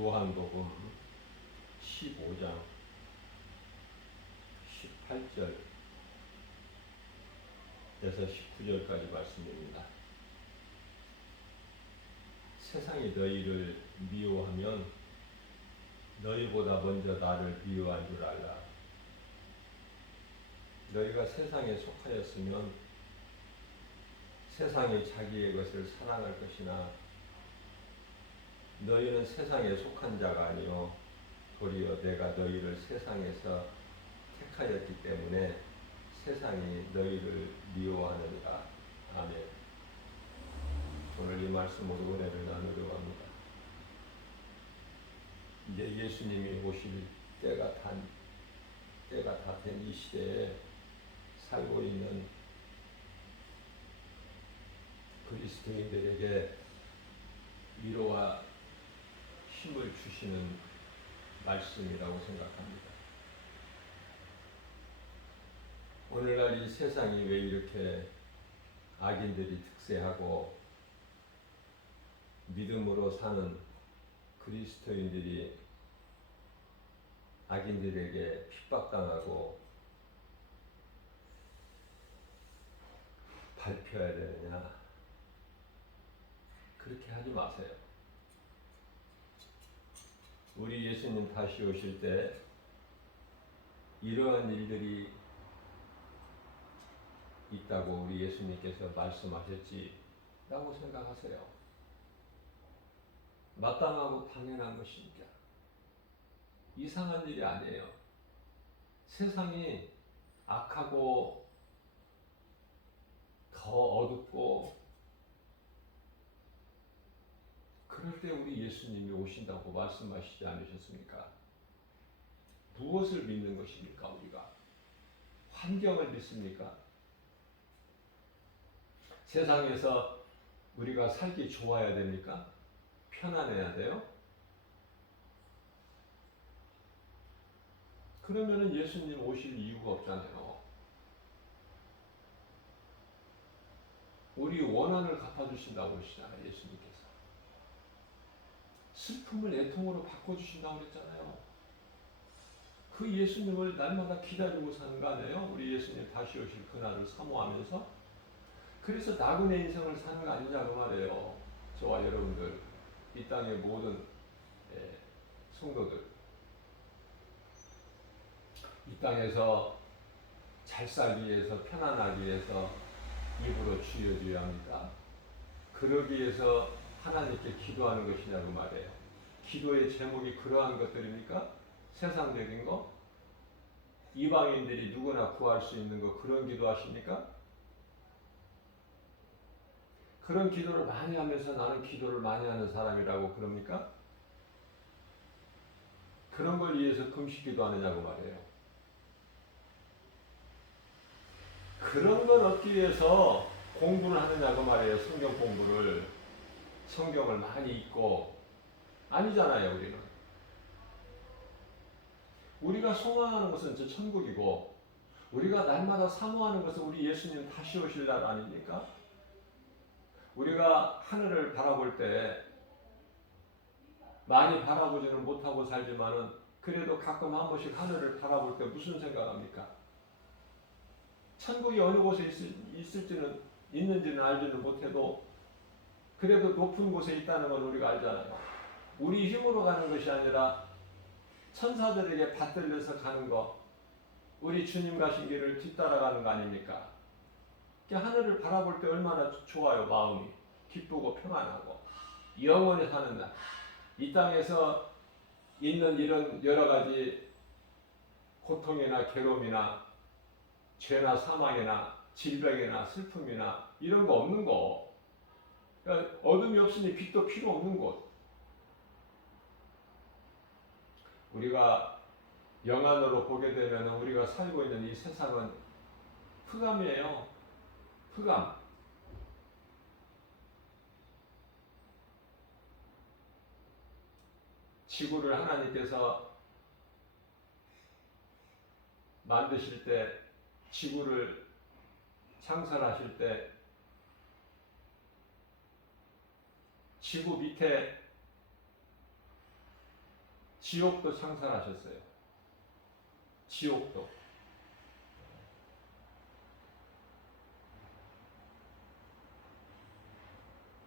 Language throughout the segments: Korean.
요한복음 15장 18절에서 19절까지 말씀입니다. 세상이 너희를 미워하면 너희보다 먼저 나를 미워한 줄 알라. 너희가 세상에 속하였으면 세상이 자기의 것을 사랑할 것이나 너희는 세상에 속한 자가 아니요 도리어 내가 너희를 세상에서 택하였기 때문에 세상이 너희를 미워하느니라. 아멘. 오늘 이 말씀으로 은혜를 나누려고 합니다. 이제 예수님이 오실 때가 다 된 이 시대에 살고 있는 그리스도인들에게 위로와 힘을 주시는 말씀이라고 생각합니다. 오늘날 이 세상이 왜 이렇게 악인들이 득세하고 믿음으로 사는 그리스도인들이 악인들에게 핍박당하고 밟혀야 되느냐? 그렇게 하지 마세요. 우리 예수님 다시 오실 때 이러한 일들이 있다고 우리 예수님께서 말씀하셨지라고 생각하세요. 마땅하고 당연한 것입니다. 이상한 일이 아니에요. 세상이 악하고 더 어둡고 그럴 때 우리 예수님이 오신다고 말씀하시지 않으셨습니까? 무엇을 믿는 것입니까? 우리가 환경을 믿습니까? 세상에서 우리가 살기 좋아야 됩니까? 편안해야 돼요? 그러면은 예수님 오실 이유가 없잖아요. 우리 원한을 갚아주신다고 그러시잖아요. 예수님께서. 슬픔을 애통으로 바꿔주신다고 그랬잖아요. 그 예수님을 날마다 기다리고 사는 거 아니에요? 우리 예수님 다시 오실 그날을 사모하면서. 그래서 나그네 인생을 사는 거 아니냐고 말이에요. 저와 여러분들, 이 땅의 모든 성도들, 이 땅에서 잘 살기 위해서, 편안하기 위해서 입으로 주여줘야 합니다. 그러기 위해서 하나님께 기도하는 것이냐고 말해요. 기도의 제목이 그러한 것들입니까? 세상적인 거? 이방인들이 누구나 구할 수 있는 거, 그런 기도 하십니까? 그런 기도를 많이 하면서 나는 기도를 많이 하는 사람이라고 그럽니까? 그런 걸 위해서 금식 기도하느냐고 말해요. 그런 걸 얻기 위해서 공부를 하느냐고 말해요. 성경 공부를. 성경을 많이 읽고. 아니잖아요, 우리는. 우리가 소망하는 것은 저 천국이고, 우리가 날마다 사모하는 것은 우리 예수님 다시 오실 날 아닙니까? 우리가 하늘을 바라볼 때 많이 바라보지는 못하고 살지만은 그래도 가끔 한 번씩 하늘을 바라볼 때 무슨 생각합니까? 천국이 어느 곳에 있는지는 알지는 못해도 그래도 높은 곳에 있다는 건 우리가 알잖아요. 우리 힘으로 가는 것이 아니라 천사들에게 받들려서 가는 거, 우리 주님 가신 길을 뒤따라가는 거 아닙니까? 하늘을 바라볼 때 얼마나 좋아요. 마음이 기쁘고 평안하고 영원히 사는 날. 이 땅에서 있는 이런 여러 가지 고통이나 괴로움이나 죄나 사망이나 질병이나 슬픔이나 이런 거 없는 거. 그러니까 어둠이 없으니 빛도 필요 없는 곳. 우리가 영안으로 보게 되면 우리가 살고 있는 이 세상은 흑암이에요. 흑암. 지구를 하나님께서 만드실 때, 지구를 창설하실 때 지구 밑에 지옥도 창설하셨어요. 지옥도.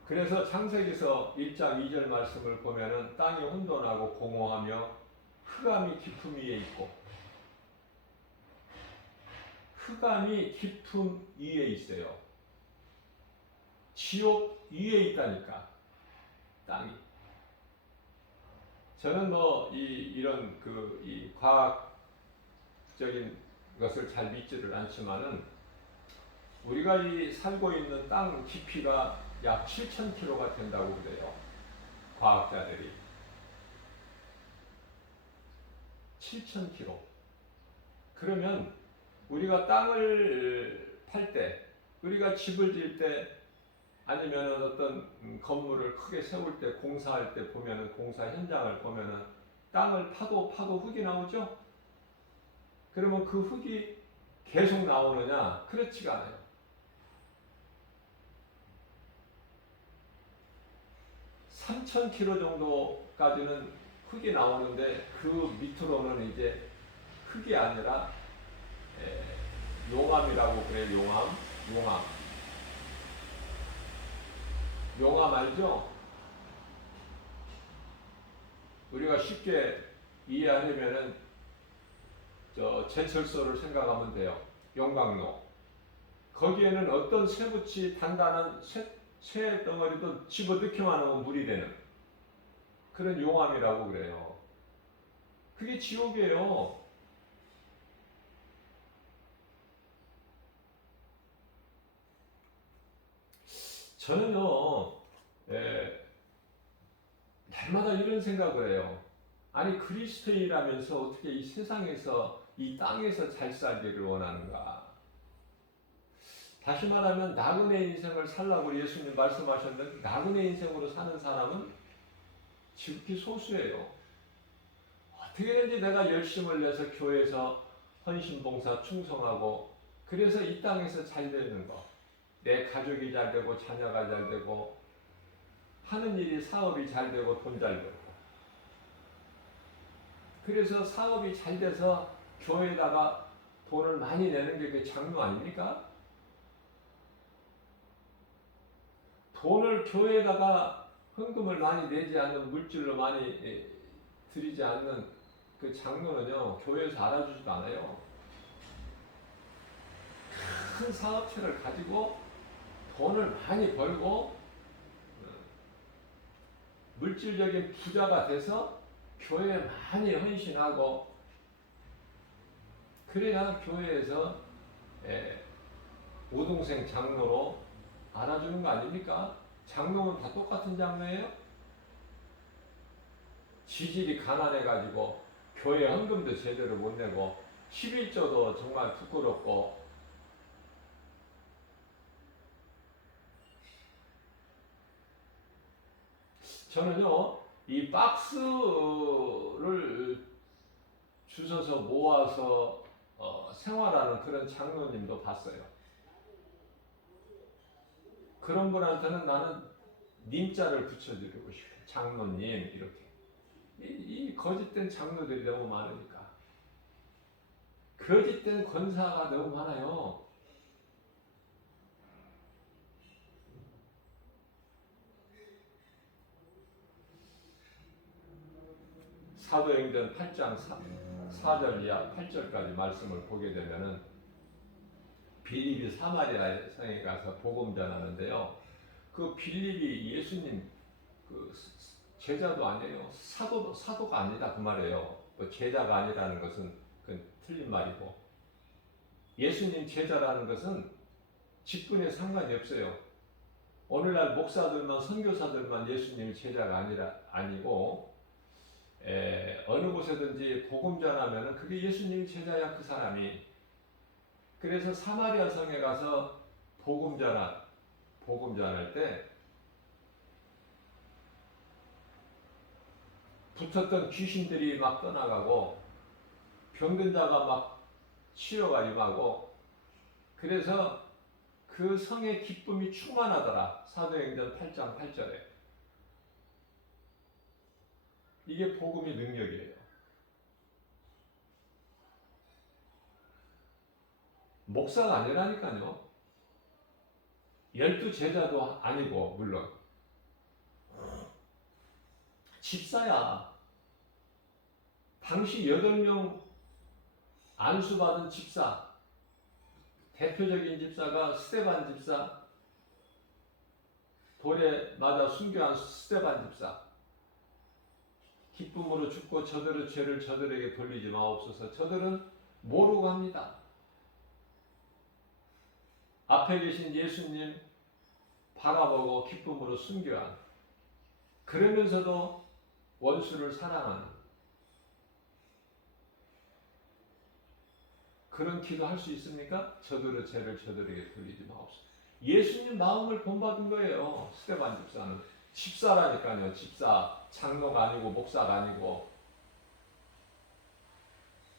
그래서 창세기서 1장 2절 말씀을 보면은 땅이 혼돈하고 공허하며 흑암이 깊음 위에 있고, 흑암이 깊음 위에 있어요. 지옥 위에 있다니까, 땅이. 저는 뭐 이런 이 과학적인 것을 잘 믿지를 않지만은, 우리가 살고 있는 땅 깊이가 약 7,000km가 된다고 그래요. 과학자들이. 7,000km. 그러면 우리가 땅을 팔 때, 우리가 집을 지을 때, 아니면 어떤 건물을 크게 세울 때, 공사할 때 보면은, 공사 현장을 보면은 땅을 파도 흙이 나오죠? 그러면 그 흙이 계속 나오느냐? 그렇지가 않아요. 3,000km 정도까지는 흙이 나오는데, 그 밑으로는 이제 흙이 아니라 용암이라고 그래요. 용암 알죠? 우리가 쉽게 이해하려면은 제철소를 생각하면 돼요. 용광로. 거기에는 어떤 쇠붙이 단단한 쇠 덩어리도 집어넣기만 하면 물이 되는 그런 용암이라고 그래요. 그게 지옥이에요. 저는요, 날마다 이런 생각을 해요. 아니, 그리스도인이라면서 어떻게 이 세상에서, 이 땅에서 잘 살기를 원하는가? 다시 말하면, 나그네 인생을 살라고 예수님 말씀하셨는데, 나그네 인생으로 사는 사람은 지극히 소수예요. 어떻게든지 내가 열심을 내서 교회에서 헌신봉사 충성하고, 그래서 이 땅에서 잘 되는 거. 내 가족이 잘 되고, 자녀가 잘 되고, 하는 일이 사업이 잘 되고, 돈 잘 되고. 그래서 사업이 잘 돼서 교회에다가 돈을 많이 내는 게 그 장로 아닙니까? 돈을 교회에다가 헌금을 많이 내지 않는, 물질로 많이 드리지 않는 그 장로는요, 교회에서 알아주지도 않아요. 큰 사업체를 가지고 돈을 많이 벌고 물질적인 부자가 돼서 교회에 많이 헌신하고, 그래야 교회에서 우등생 장로로 알아주는 거 아닙니까? 장로는 다 똑같은 장로예요? 지질이 가난해가지고 교회 헌금도 제대로 못 내고 11조도 정말 부끄럽고, 저는요, 이 박스를 주셔서 모아서 생활하는 그런 장로님도 봤어요. 그런 분한테는 나는 님자를 붙여드리고 싶어요. 장로님 이렇게. 이 거짓된 장로들이 너무 많으니까. 거짓된 권사가 너무 많아요. 사도행전 8장 4절 이하 8절까지 말씀을 보게 되면은, 빌립이 사마리아 성에 가서 복음 전하는데요. 그 빌립이 예수님 그 제자도 아니에요. 사도가 아니다 그 말이에요. 또 제자가 아니라는 것은 그 틀린 말이고, 예수님 제자라는 것은 직분에 상관이 없어요. 오늘날 목사들만, 선교사들만 예수님 제자가 아니고, 어느 곳에든지 복음 전하면 그게 예수님 제자야, 그 사람이. 그래서 사마리아 성에 가서 복음 전할 때 붙었던 귀신들이 막 떠나가고, 병든 자가 막 치료가 임하고, 그래서 그 성의 기쁨이 충만하더라. 사도행전 8장 8절에. 이게 복음의 능력이에요. 목사가 아니라니까요. 12제자도 아니고 물론 집사야. 당시 8명 안수받은 집사, 대표적인 집사가 스데반 집사, 돌에 맞아 순교한 스데반 집사. 기쁨으로 죽고 저들의 죄를 저들에게 돌리지 마옵소서. 저들은 모르고 합니다. 앞에 계신 예수님 바라보고 기쁨으로 순교한, 그러면서도 원수를 사랑하는 그런 기도 할 수 있습니까? 저들의 죄를 저들에게 돌리지 마옵소서. 예수님 마음을 본받은 거예요. 스데반 집사는. 집사라니까요. 집사. 장로가 아니고 목사가 아니고.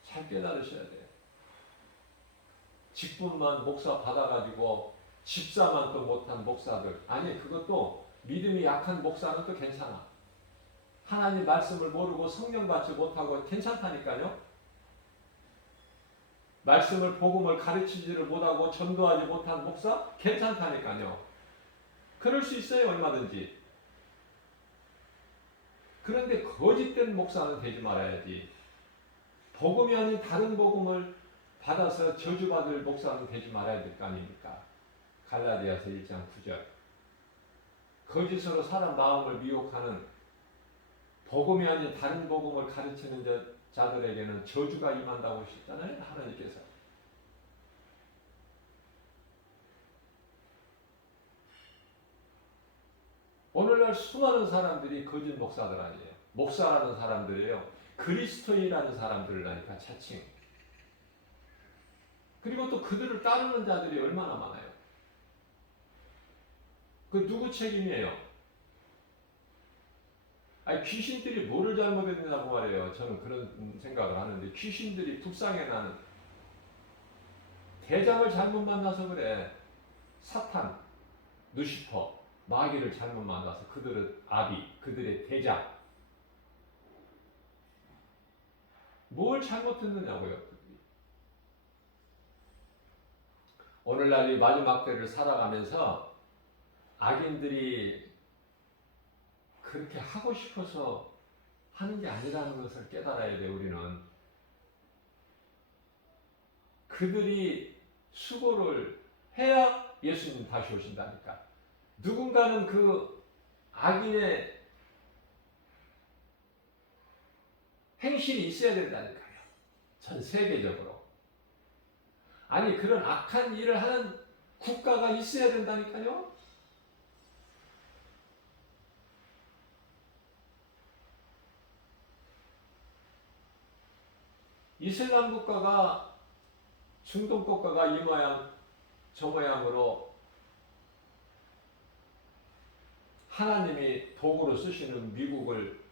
잘 깨달으셔야 돼요. 직분만 목사 받아가지고 집사만 또 못한 목사들. 아니, 그것도 믿음이 약한 목사는 또 괜찮아. 하나님 말씀을 모르고 성령 받지 못하고 괜찮다니까요. 말씀을 복음을 가르치지를 못하고 전도하지 못한 목사 괜찮다니까요. 그럴 수 있어요. 얼마든지. 그런데 거짓된 목사는 되지 말아야지. 복음이 아닌 다른 복음을 받아서 저주받을 목사는 되지 말아야 될 거 아닙니까? 갈라디아서 1장 9절. 거짓으로 사람 마음을 미혹하는 복음이 아닌 다른 복음을 가르치는 자들에게는 저주가 임한다고 하셨잖아요. 하나님께서. 오늘날 수많은 사람들이 거짓 목사들 아니에요. 목사라는 사람들이에요. 그리스도인이라는 사람들이라니까 차칭. 그리고 또 그들을 따르는 자들이 얼마나 많아요. 그 누구 책임이에요? 아니, 귀신들이 뭐를 잘못했냐고 말해요. 저는 그런 생각을 하는데, 귀신들이 불쌍해. 나는 대장을 잘못 만나서 그래. 사탄, 루시퍼, 마귀를 잘못 만나서 그들의 아비, 그들의 대장. 뭘 잘못했느냐고요. 오늘날 이 마지막 때를 살아가면서 악인들이 그렇게 하고 싶어서 하는 게 아니라는 것을 깨달아야 돼. 우리는 그들이 수고를 해야 예수님 다시 오신다니까. 누군가는 그 악인의 행실이 있어야 된다니까요. 전 세계적으로. 아니, 그런 악한 일을 하는 국가가 있어야 된다니까요. 이슬람 국가가, 중동 국가가 이 모양 저 모양으로 하나님이 도구로 쓰시는 미국을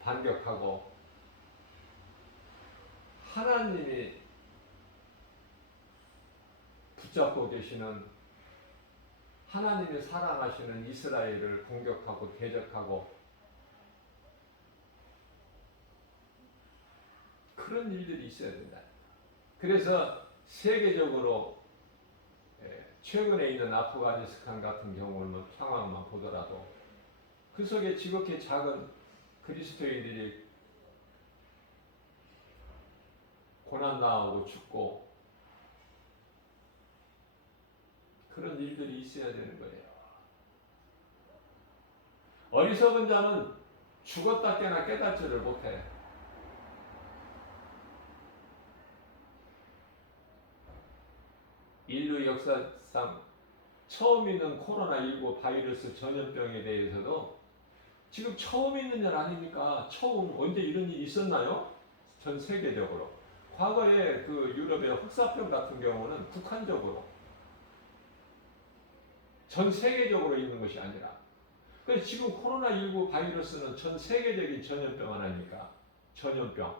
반격하고, 하나님이 붙잡고 계시는, 하나님이 사랑하시는 이스라엘을 공격하고 대적하고, 그런 일들이 있어야 된다. 그래서 세계적으로 최근에 있는 아프가니스탄 같은 경우는 상황만 보더라도 그 속에 지극히 작은 그리스도인들이 고난당하고 죽고 그런 일들이 있어야 되는 거예요. 어리석은 자는 죽었다 깨나 깨닫지를 못해. 인류 역사상 처음 있는 코로나19 바이러스 전염병에 대해서도 지금 처음 있는 일 아닙니까? 처음. 언제 이런 일이 있었나요? 전 세계적으로. 과거에 그 유럽의 흑사병 같은 경우는 북한적으로, 전 세계적으로 있는 것이 아니라. 그래서 지금 코로나19 바이러스는 전 세계적인 전염병 아닙니까? 전염병.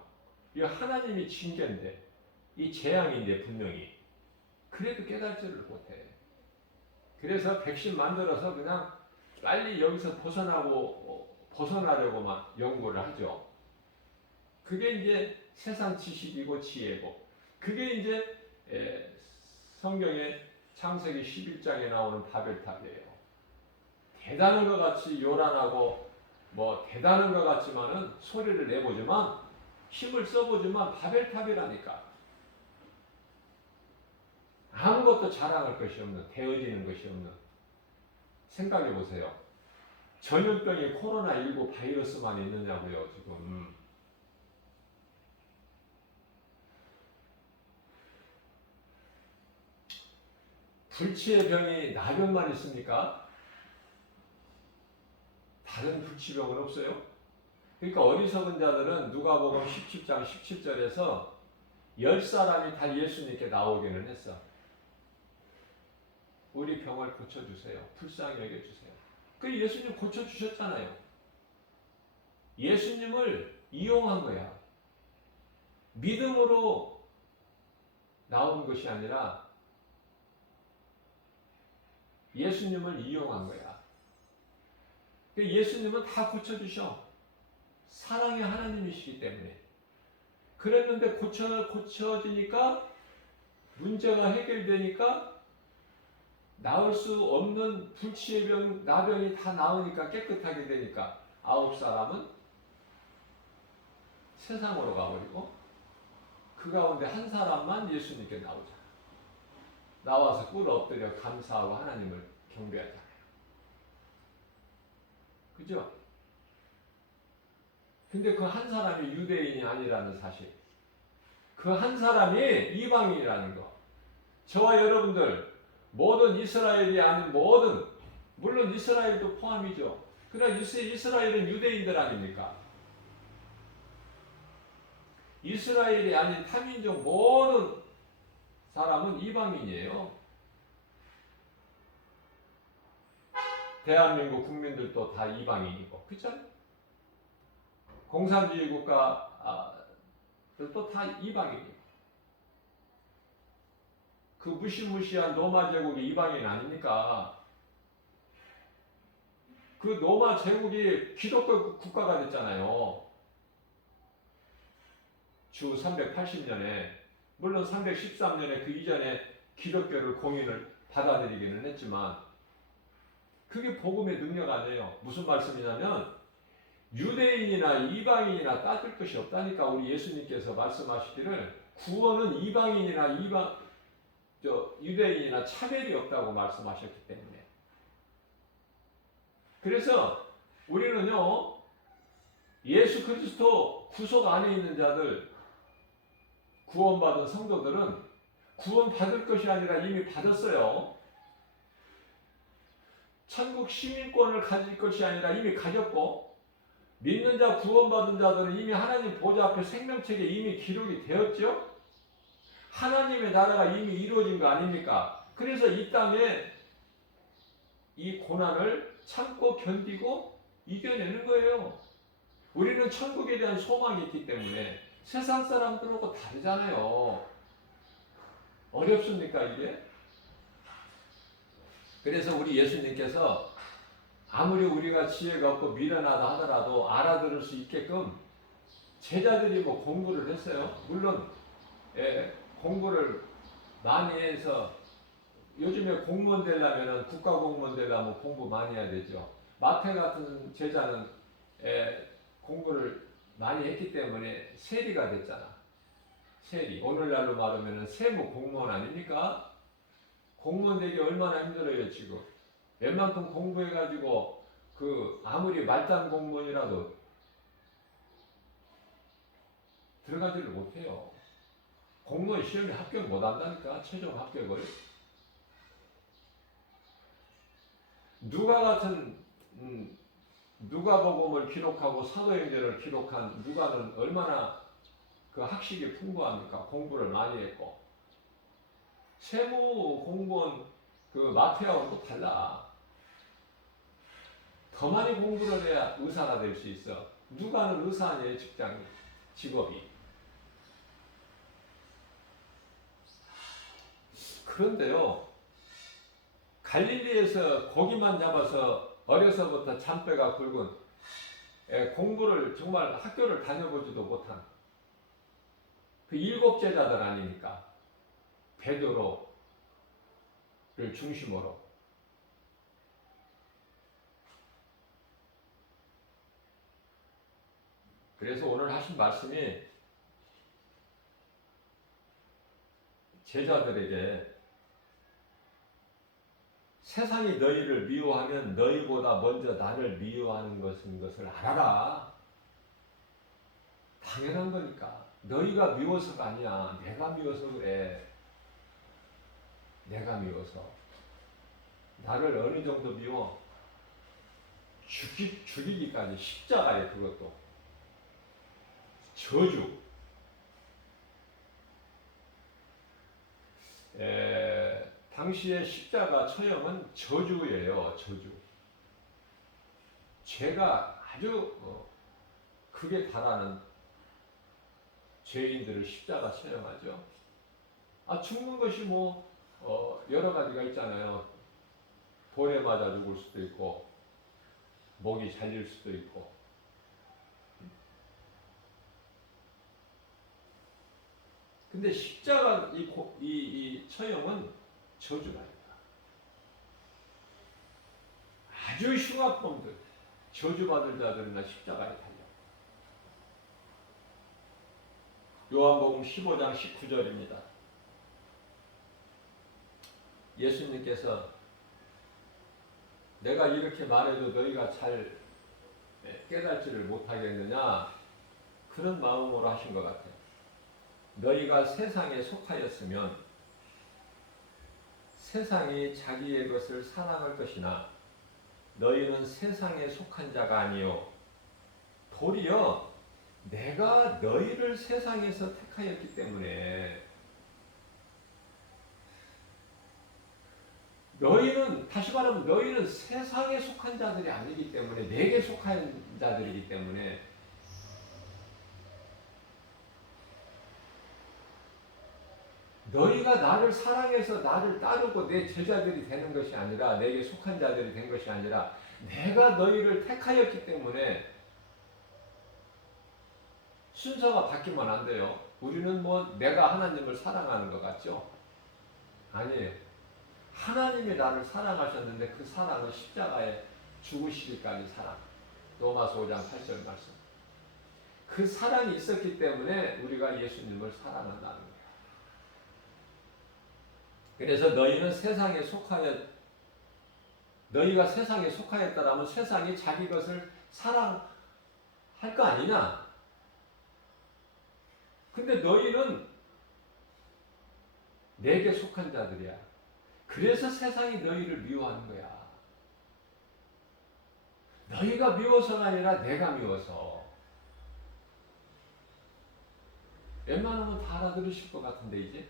이거 하나님이 징계인데, 이 재앙인데 분명히. 그래도 깨달지를 못해. 그래서 백신 만들어서 그냥 빨리 여기서 벗어나려고만 연구를 하죠. 그게 이제 세상 지식이고 지혜고, 그게 이제 성경의 창세기 11장에 나오는 바벨탑이에요. 대단한 것 같이 요란하고 뭐 대단한 것 같지만은 소리를 내보지만 힘을 써보지만 바벨탑이라니까. 아무것도 자랑할 것이 없는, 대어지는 것이 없는. 생각해 보세요. 전염병이 코로나19 바이러스만 있느냐고요, 지금. 불치의 병이 나병만 있습니까? 다른 불치병은 없어요? 그러니까 어리석은 자들은 누가복음 17장 17절에서 10사람이 다 예수님께 나오기는 했어. 우리 병을 고쳐주세요. 불쌍히 여겨주세요. 그 예수님 고쳐주셨잖아요. 예수님을 이용한 거야. 믿음으로 나온 것이 아니라 예수님을 이용한 거야. 예수님은 다 고쳐주셔. 사랑의 하나님이시기 때문에. 그랬는데 고쳐지니까 문제가 해결되니까 나을 수 없는 불치의 병, 나병이 다 나으니까 깨끗하게 되니까 9사람은 세상으로 가버리고 그 가운데 한 사람만 예수님께 나오잖아. 나와서 꿇어 엎드려 감사하고 하나님을 경배하잖아요. 그죠? 근데 그 한 사람이 유대인이 아니라는 사실, 그 한 사람이 이방인이라는 거. 저와 여러분들 모든 이스라엘이 아닌 모든, 물론 이스라엘도 포함이죠. 그러나 이스라엘은 유대인들 아닙니까? 이스라엘이 아닌 타민족 모든 사람은 이방인이에요. 대한민국 국민들도 다 이방인이고, 그렇죠? 공산주의 국가들도 다 이방인이고, 그 무시무시한 로마 제국이 이방인 아닙니까? 그 로마 제국이 기독교 국가가 됐잖아요. 주 380년에, 물론 313년에 그 이전에 기독교를 공인을 받아들이기는 했지만 그게 복음의 능력 아니에요. 무슨 말씀이냐면 유대인이나 이방인이나 따질 것이 없다니까. 우리 예수님께서 말씀하시기를 구원은 이방인이나 유대인이나 차별이 없다고 말씀하셨기 때문에. 그래서 우리는요, 예수 그리스도 구속 안에 있는 자들, 구원받은 성도들은 구원받을 것이 아니라 이미 받았어요. 천국 시민권을 가질 것이 아니라 이미 가졌고, 믿는 자, 구원받은 자들은 이미 하나님 보좌 앞에 생명책에 이미 기록이 되었죠. 하나님의 나라가 이미 이루어진 거 아닙니까? 그래서 이 땅에 이 고난을 참고 견디고 이겨내는 거예요. 우리는 천국에 대한 소망이 있기 때문에. 세상 사람들하고 다르잖아요. 어렵습니까, 이게? 그래서 우리 예수님께서 아무리 우리가 지혜가 없고 미련하다 하더라도 알아들을 수 있게끔 제자들이 뭐 공부를 했어요. 물론 공부를 많이 해서, 요즘에 공무원 되려면, 국가 공무원 되려면 공부 많이 해야 되죠. 마태 같은 제자는 공부를 많이 했기 때문에 세리가 됐잖아. 세리. 오늘날로 말하면 세무 공무원 아닙니까? 공무원 되기 얼마나 힘들어요, 지금. 웬만큼 공부해가지고 아무리 말단 공무원이라도 들어가지를 못해요. 공무원 시험에 합격 못한다니까, 최종 합격을. 누가 같은 누가복음을 기록하고 사도행전을 기록한 누가는 얼마나 그 학식이 풍부합니까? 공부를 많이 했고. 세무 공무원 그 마태하고는 또 달라. 더 많이 공부를 해야 의사가 될 수 있어. 누가는 의사 아니에요, 직업이. 그런데요, 갈릴리에서 고기만 잡아서 어려서부터 잔뼈가 굵은, 공부를 정말 학교를 다녀보지도 못한 그 7 제자들 아닙니까? 베드로를 중심으로. 그래서 오늘 하신 말씀이 제자들에게 세상이 너희를 미워하면 너희보다 먼저 나를 미워하는 것을 알아라. 당연한 거니까. 너희가 미워서가 아니야. 내가 미워서 그래. 내가 미워서. 나를 어느 정도 미워? 죽이기까지 십자가에, 그것도 저주. 당시의 십자가 처형은 저주예요. 저주. 죄가 아주 크게 달하는 죄인들을 십자가 처형하죠. 죽는 것이 여러 가지가 있잖아요. 돌에 맞아 죽을 수도 있고, 목이 잘릴 수도 있고. 근데 십자가 이 처형은 저주가 있다. 아주 흉악범들, 저주받을 자들이나 십자가에 달려. 요한복음 15장 19절입니다. 예수님께서 내가 이렇게 말해도 너희가 잘 깨닫지를 못하겠느냐, 그런 마음으로 하신 것 같아요. 너희가 세상에 속하였으면 세상이 자기의 것을 사랑할 것이나 너희는 세상에 속한 자가 아니요 도리어 내가 너희를 세상에서 택하였기 때문에. 너희는, 다시 말하면 너희는 세상에 속한 자들이 아니기 때문에, 내게 속한 자들이기 때문에 너희가 나를 사랑해서 나를 따르고 내 제자들이 되는 것이 아니라, 내게 속한 자들이 된 것이 아니라, 내가 너희를 택하였기 때문에. 순서가 바뀌면 안 돼요. 우리는 내가 하나님을 사랑하는 것 같죠? 아니에요. 하나님이 나를 사랑하셨는데 그 사랑은 십자가에 죽으시기까지 사랑. 로마서 5장 8절 말씀. 그 사랑이 있었기 때문에 우리가 예수님을 사랑한다는 거예요. 그래서 너희는 세상에 너희가 세상에 속하였다라면 세상이 자기 것을 사랑할 거 아니냐? 근데 너희는 내게 속한 자들이야. 그래서 세상이 너희를 미워하는 거야. 너희가 미워서가 아니라 내가 미워서. 웬만하면 다 알아들으실 것 같은데, 이제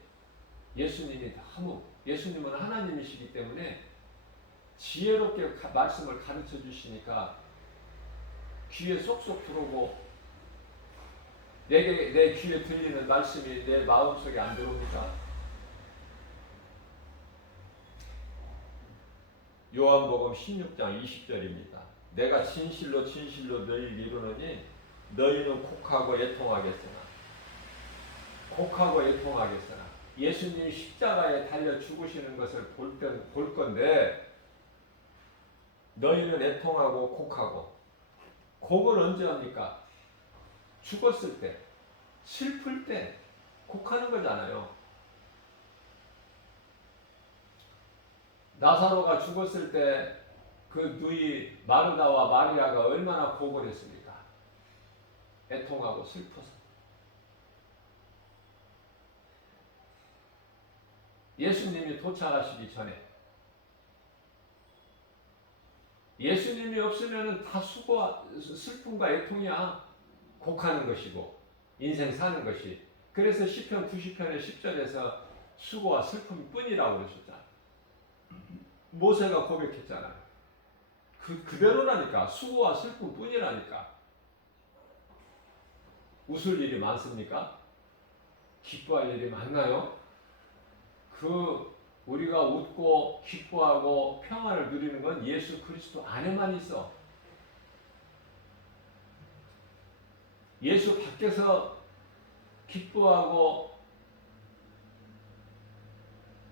예수님은 하나님이시기 때문에 지혜롭게 말씀을 가르쳐 주시니까 귀에 쏙쏙 들어오고, 내 귀에 들리는 말씀이 내 마음속에 안 들어옵니까? 요한복음 16장 20절입니다. 내가 진실로 진실로 너희를 이루노니 너희는 곡하고 애통하겠으나. 곡하고 애통하겠으나. 예수님이 십자가에 달려 죽으시는 것을 볼 건데, 너희는 애통하고 곡하고. 곡은 언제 합니까? 죽었을 때, 슬플 때 곡하는 거잖아요. 나사로가 죽었을 때 그 누이 마르다와 마리아가 얼마나 곡을 했습니까? 애통하고 슬퍼서. 예수님이 도착하시기 전에, 예수님이 없으면 다 슬픔과 애통이야. 곡하는 것이고 인생 사는 것이. 그래서 시편 90편의 10절에서 수고와 슬픔뿐이라고 그러셨잖아. 모세가 고백했잖아. 그대로라니까. 수고와 슬픔뿐이라니까. 웃을 일이 많습니까? 기뻐할 일이 많나요? 그 우리가 웃고 기뻐하고 평안을 누리는 건 예수 그리스도 안에만 있어. 예수 밖에서 기뻐하고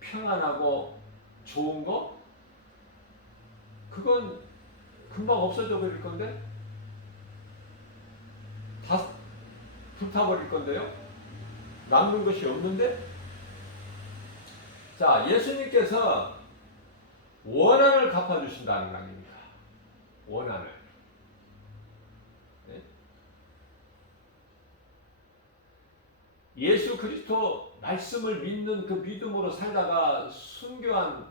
평안하고 좋은 거? 그건 금방 없어져 버릴 건데? 다 불타버릴 건데요? 남는 것이 없는데? 자, 예수님께서 원한을 갚아주신다는 거 아닙니까? 원한을. 네? 예수 그리스도 말씀을 믿는 그 믿음으로 살다가 순교한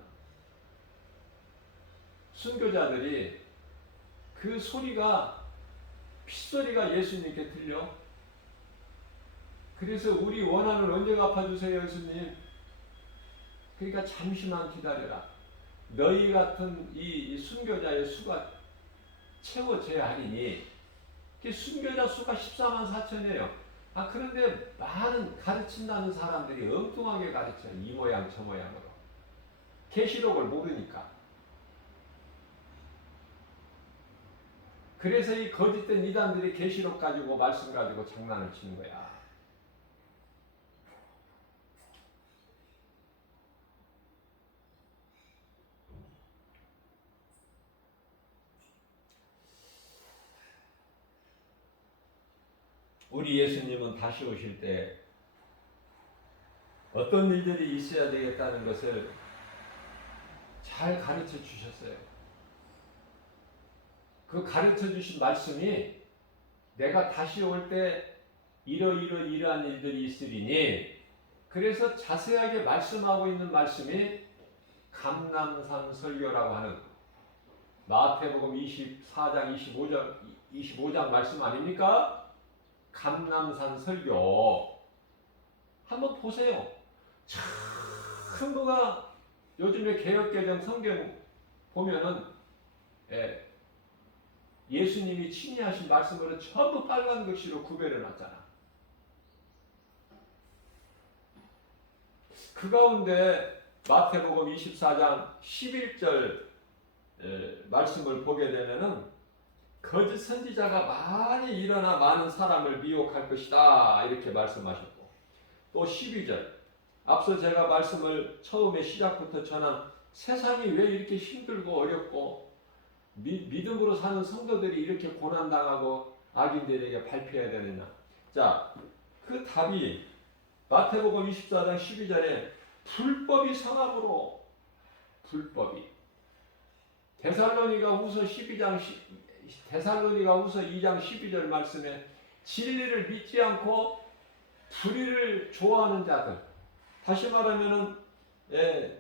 순교자들이 그 소리가 핏소리가 예수님께 들려. 그래서 우리 원한을 언제 갚아주세요, 예수님? 그러니까 잠시만 기다려라. 너희 같은 이 순교자의 수가 채워져야 하리니. 순교자 수가 14만 4천이에요. 그런데 많은 가르친다는 사람들이 엉뚱하게 가르쳐. 이 모양 저 모양으로. 계시록을 모르니까. 그래서 이 거짓된 이단들이 계시록 가지고 말씀 가지고 장난을 치는 거야. 우리 예수님은 다시 오실 때 어떤 일들이 있어야 되겠다는 것을 잘 가르쳐 주셨어요. 그 가르쳐 주신 말씀이 내가 다시 올 때 이러한 일들이 있으리니, 그래서 자세하게 말씀하고 있는 말씀이 감람산 설교라고 하는 마태복음 24장 25장 말씀 아닙니까? 감람산 설교 한번 보세요. 참 그가 요즘에 개역개정 성경 보면은 예수님이 친히 하신 말씀으로 전부 빨간 글씨로 구별해 놨잖아. 그 가운데 마태복음 24장 11절 말씀을 보게 되면은 거짓 선지자가 많이 일어나 많은 사람을 미혹할 것이다 이렇게 말씀하셨고, 또 12절 앞서 제가 말씀을 처음에 시작부터 전한 세상이 왜 이렇게 힘들고 어렵고 믿음으로 사는 성도들이 이렇게 고난당하고 악인들에게 밟혀야 되느냐. 자, 그 답이 마태복음 24장 12절에 불법이 성함으로, 불법이 데살로니가후서 2장 12절 말씀에 진리를 믿지 않고 불의를 좋아하는 자들, 다시 말하면은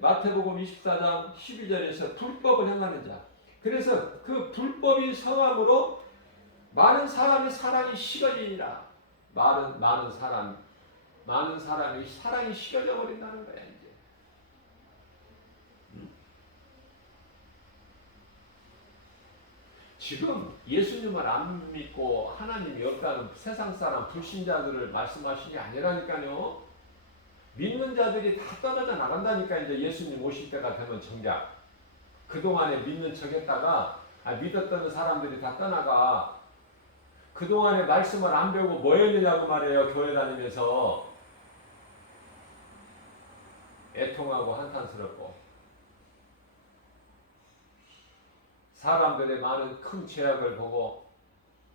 마태복음 24장 12절에서 불법을 행하는 자, 그래서 그 불법이 성함으로 많은 사람이 사랑이 식어지니라. 많은 사람이 사랑이 식어져 버린다는 거야 이제. 지금 예수님을 안 믿고 하나님이 없다는 세상 사람 불신자들을 말씀하신 게 아니라니까요. 믿는 자들이 다 떨어져 나간다니까. 이제 예수님 오실 때가 되면 정작 그동안에 믿는 척했다가 믿었던 사람들이 다 떠나가. 그동안에 말씀을 안 배우고 뭐 했느냐고 말이에요. 교회 다니면서 애통하고 한탄스럽고 사람들의 많은 큰 죄악을 보고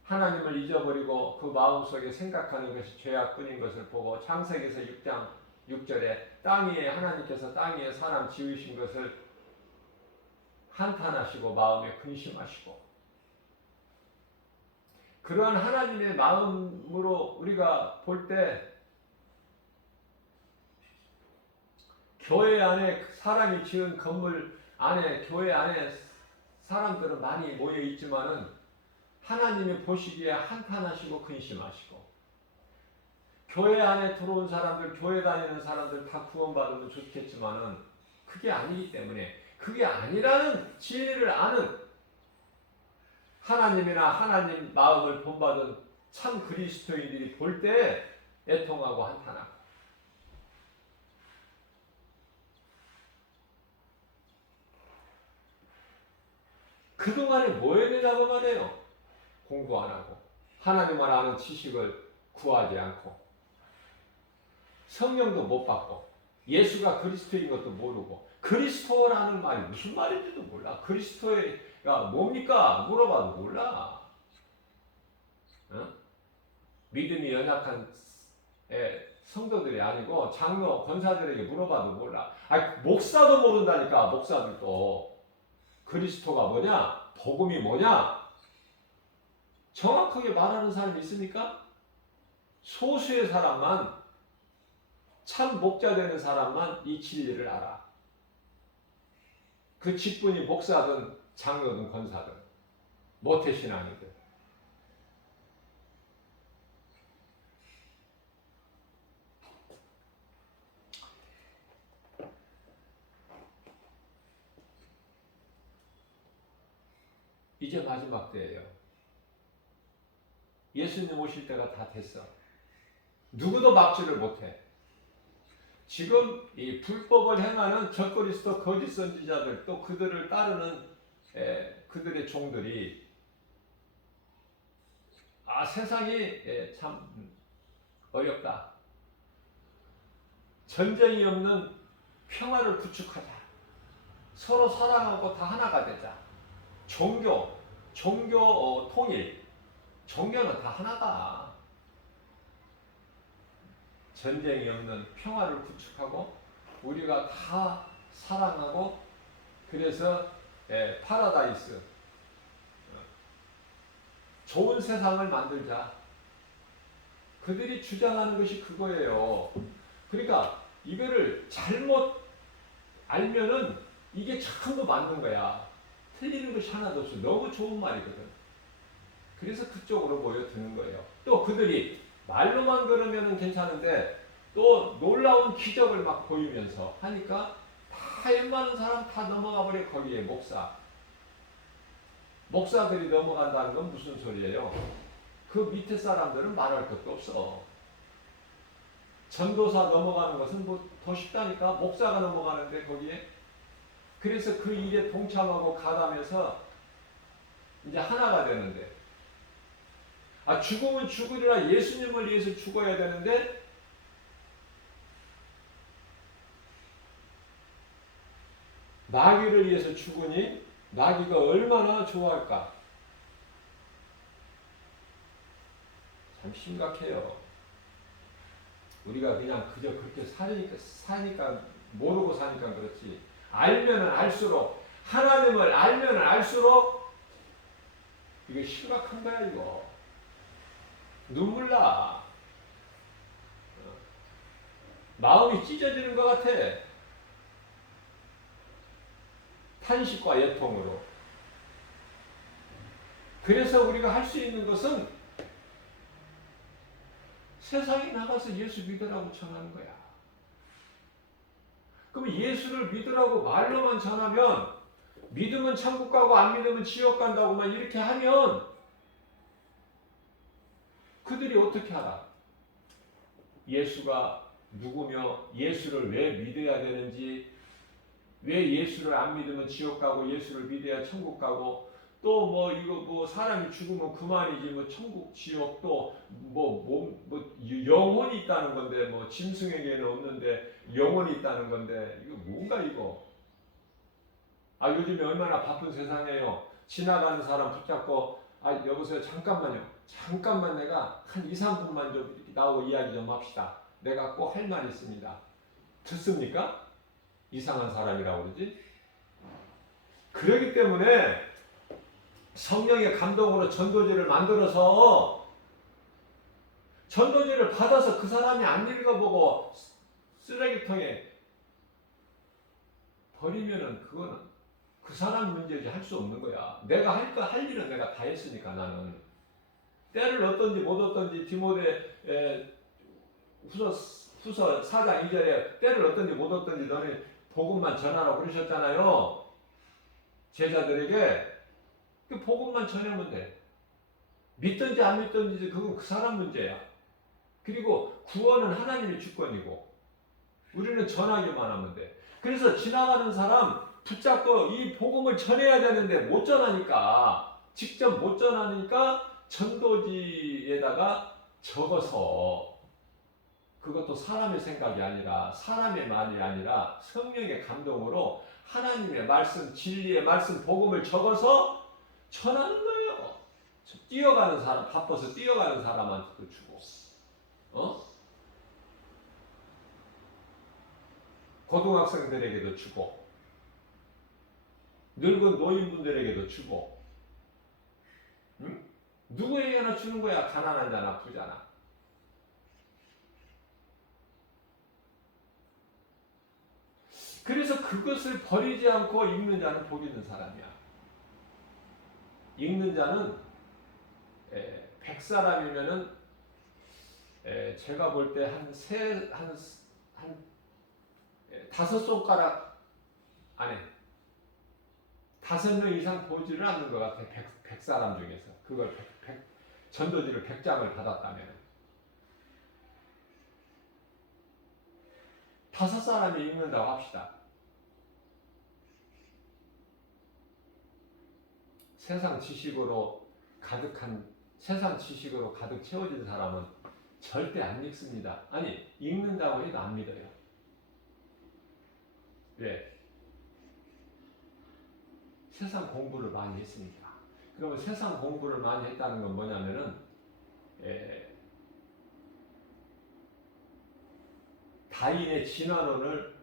하나님을 잊어버리고 그 마음속에 생각하는 것이 죄악뿐인 것을 보고 창세기에서 6장 6절에 하나님께서 땅 위에 사람 지으신 것을 한탄하시고 마음에 근심하시고, 그러한 하나님의 마음으로 우리가 볼 때 교회 안에 사람이 지은 건물 안에, 교회 안에 사람들은 많이 모여 있지만은 하나님이 보시기에 한탄하시고 근심하시고, 교회 안에 들어온 사람들, 교회 다니는 사람들 다 구원받으면 좋겠지만은 그게 아니기 때문에, 그게 아니라는 진리를 아는 하나님이나 하나님 마음을 본받은 참 그리스도인들이 볼 때 애통하고 한탄하고, 그동안에 뭐 했느냐고 말해요. 공부 안 하고 하나님을 아는 지식을 구하지 않고 성령도 못 받고 예수가 그리스도인 것도 모르고 그리스도라는 말이 무슨 말인지도 몰라. 그리스도가 뭡니까? 물어봐도 몰라. 어? 믿음이 연약한 성도들이 아니고 장로, 권사들에게 물어봐도 몰라. 목사도 모른다니까. 목사들도 그리스도가 뭐냐? 복음이 뭐냐? 정확하게 말하는 사람이 있습니까? 소수의 사람만, 참 목자 되는 사람만 이 진리를 알아. 그 직분이 목사든 장로든 권사든 모태신앙이든. 이제 마지막 때예요. 예수님 오실 때가 다 됐어. 누구도 막지를 못해. 지금 이 불법을 행하는 적그리스도 거짓 선지자들 또 그들을 따르는 그들의 종들이 세상이 참 어렵다. 전쟁이 없는 평화를 구축하자. 서로 사랑하고 다 하나가 되자. 종교 통일. 종교는 다 하나다. 전쟁이 없는 평화를 구축하고 우리가 다 사랑하고 그래서 파라다이스 좋은 세상을 만들자. 그들이 주장하는 것이 그거예요. 그러니까 이거를 잘못 알면은 이게 참도 맞는 거야. 틀리는 것이 하나도 없어. 너무 좋은 말이거든. 그래서 그쪽으로 모여드는 거예요. 또 그들이 말로만 그러면 괜찮은데 또 놀라운 기적을 막 보이면서 하니까 다 웬만한 사람 다 넘어가 버려. 거기에 목사들이 넘어간다는 건 무슨 소리예요? 그 밑에 사람들은 말할 것도 없어. 전도사 넘어가는 것은 뭐 더 쉽다니까. 목사가 넘어가는데 거기에. 그래서 그 일에 동참하고 가담해서 이제 하나가 되는데, 죽으면 죽으리라. 예수님을 위해서 죽어야 되는데 나귀를 위해서 죽으니 나귀가 얼마나 좋아할까. 참 심각해요. 우리가 그냥 그저 그렇게 사니까 모르고 사니까 그렇지. 알면은 알수록, 하나님을 알면은 알수록 이게 심각한 거야. 이거 눈물 나. 마음이 찢어지는 것 같아. 탄식과 애통으로. 그래서 우리가 할 수 있는 것은 세상에 나가서 예수 믿으라고 전하는 거야. 그럼 예수를 믿으라고 말로만 전하면, 믿으면 천국 가고 안 믿으면 지옥 간다고만 이렇게 하면 그들이 어떻게 알아? 예수가 누구며 예수를 왜 믿어야 되는지, 왜 예수를 안 믿으면 지옥 가고 예수를 믿어야 천국 가고, 또 이거 사람이 죽으면 그만이지 천국 지옥 또 영혼이 있다는 건데 짐승에게는 없는데 영혼이 있다는 건데 이거 뭔가 이거. 요즘에 얼마나 바쁜 세상이에요. 지나가는 사람 붙잡고 여보세요 잠깐만요. 잠깐만 내가 한 2, 3분만 좀 이렇게 나오고 이야기 좀 합시다. 내가 꼭 할 말이 있습니다. 듣습니까? 이상한 사람이라고 그러지? 그렇기 때문에 성령의 감동으로 전도지를 만들어서 전도지를 받아서 그 사람이 안 읽어보고 쓰레기통에 버리면은 그거는 그 사람 문제지 할 수 없는 거야. 내가 할 일은 내가 다 했으니까 나는. 때를 얻든지 못 얻든지 디모데 후서 4장 2절에 때를 얻든지 못 얻든지 너는 복음만 전하라고 그러셨잖아요. 제자들에게. 그 복음만 전하면 돼. 믿든지 안 믿든지 그건 그 사람 문제야. 그리고 구원은 하나님의 주권이고 우리는 전하기만 하면 돼. 그래서 지나가는 사람 붙잡고 이 복음을 전해야 되는데 못 전하니까, 직접 못 전하니까 전도지에다가 적어서, 그것도 사람의 생각이 아니라 사람의 말이 아니라 성령의 감동으로 하나님의 말씀, 진리의 말씀, 복음을 적어서 전하는 거예요. 뛰어가는 사람, 바빠서 뛰어가는 사람한테도 주고, 고등학생들에게도 주고, 늙은 노인분들에게도 주고, 응? 누구에게나 주는 거야. 가난한 자나 부자나. 그래서 그것을 버리지 않고 읽는 자는 복 있는 사람이야. 읽는 자는 100사람이면은 제가 볼 때 한 5손가락 안에 5명 이상 보지를 않는 것 같아. 100사람 중에서. 그걸 전도지를 100장을 받았다면 5사람이 읽는다고 합시다. 세상 지식으로 가득 채워진 사람은 절대 안 읽습니다. 아니, 읽는다고 해도 안 믿어요. 왜? 세상 공부를 많이 했으니까. 그러면 세상 공부를 많이 했다는 건 뭐냐면은 다인의 진화론을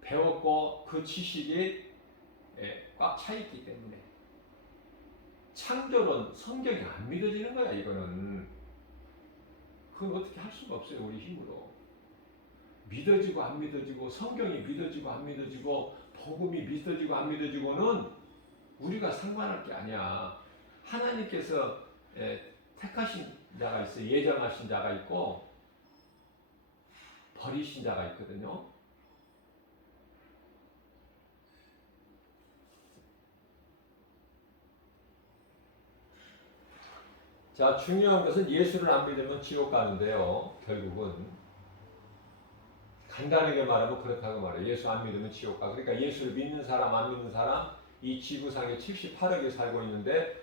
배웠고 그 지식이 꽉 차 있기 때문에 창조론, 성경이 안 믿어지는 거야. 이거는 그건 어떻게 할 수가 없어요. 우리 힘으로. 믿어지고 안 믿어지고, 성경이 믿어지고 안 믿어지고, 복음이 믿어지고 안 믿어지고는 우리가 상관할 게 아니야. 하나님께서 택하신 자가 있어요. 예정하신 자가 있고 버리신 자가 있거든요. 자, 중요한 것은 예수를 안 믿으면 지옥 가는데요. 결국은 간단하게 말하면 그렇다고 말해요. 예수 안 믿으면 지옥 가. 그러니까 예수를 믿는 사람, 안 믿는 사람, 이 지구상에 78억이 살고 있는데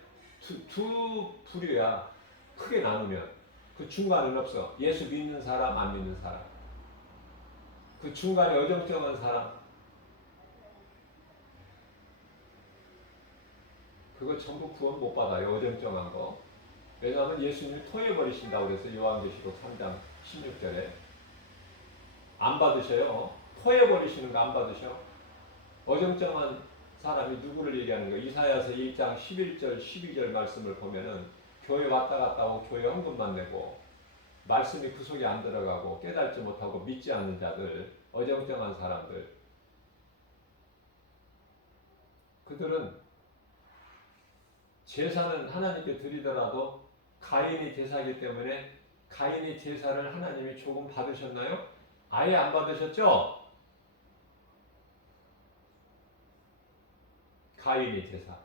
두 부류야. 크게 나누면 그 중간은 없어. 예수 믿는 사람, 안 믿는 사람. 그 중간에 어정쩡한 사람, 그거 전부 구원 못 받아요. 어정쩡한 거. 왜냐하면 예수님이 토해버리신다고 그래서 요한계시록 3장 16절에 안 받으셔요. 토해버리시는 거 안 받으셔. 어정쩡한 사람이 누구를 얘기하는 거예요? 이사야서 1장 11절 12절 말씀을 보면은 교회 왔다 갔다 하고 교회 헌금만 내고 말씀이 그 속에 안 들어가고 깨닫지 못하고 믿지 않는 자들, 어정쩡한 사람들, 그들은 제사는 하나님께 드리더라도 가인이 제사이기 때문에 가인이 제사를 하나님이 조금 받으셨나요? 아예 안 받으셨죠? 가인이 제사.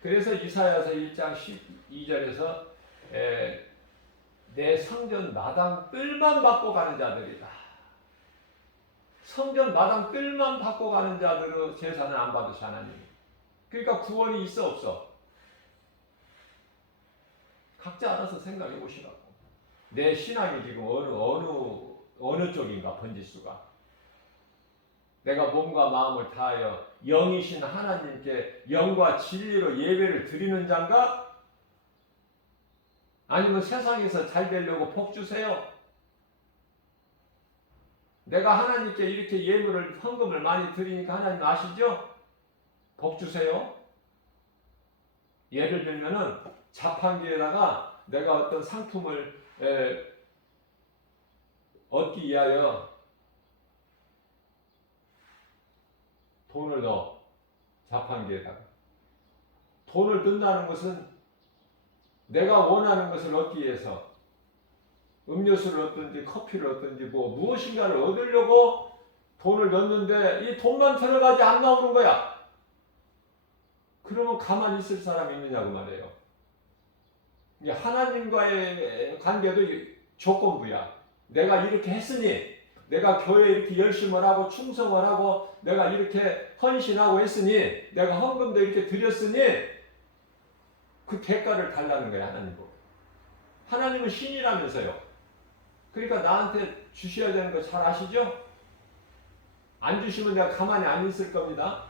그래서 이사야서 1장 12절에서 내 성전 마당 뜰만 받고 가는 자들이다. 성전 마당 뜰만 받고 가는 자들의 제사는 안 받으셔 하나님이. 그러니까 구원이 있어 없어? 각자 알아서 생각해 보시라고. 내 신앙이 지금 어느 쪽인가 번지수가. 내가 몸과 마음을 다하여 영이신 하나님께 영과 진리로 예배를 드리는 자인가? 아니면 세상에서 잘 되려고 복 주세요. 내가 하나님께 이렇게 예물을 헌금을 많이 드리니까 하나님 아시죠? 복 주세요. 예를 들면은 자판기에다가 내가 어떤 상품을 얻기 위하여 돈을 넣어. 자판기에다가. 돈을 넣는다는 것은 내가 원하는 것을 얻기 위해서 음료수를 얻든지 커피를 얻든지 무엇인가를 얻으려고 돈을 넣는데 이 돈만 들어가지 안 나오는 거야. 그러면 가만히 있을 사람이 있느냐고 말이에요. 하나님과의 관계도 조건부야. 내가 이렇게 했으니 내가 교회에 이렇게 열심을 하고 충성을 하고 내가 이렇게 헌신하고 했으니 내가 헌금도 이렇게 드렸으니 그 대가를 달라는 거야 하나님 보고. 하나님은 신이라면서요. 그러니까 나한테 주셔야 되는 거 잘 아시죠? 안 주시면 내가 가만히 안 있을 겁니다.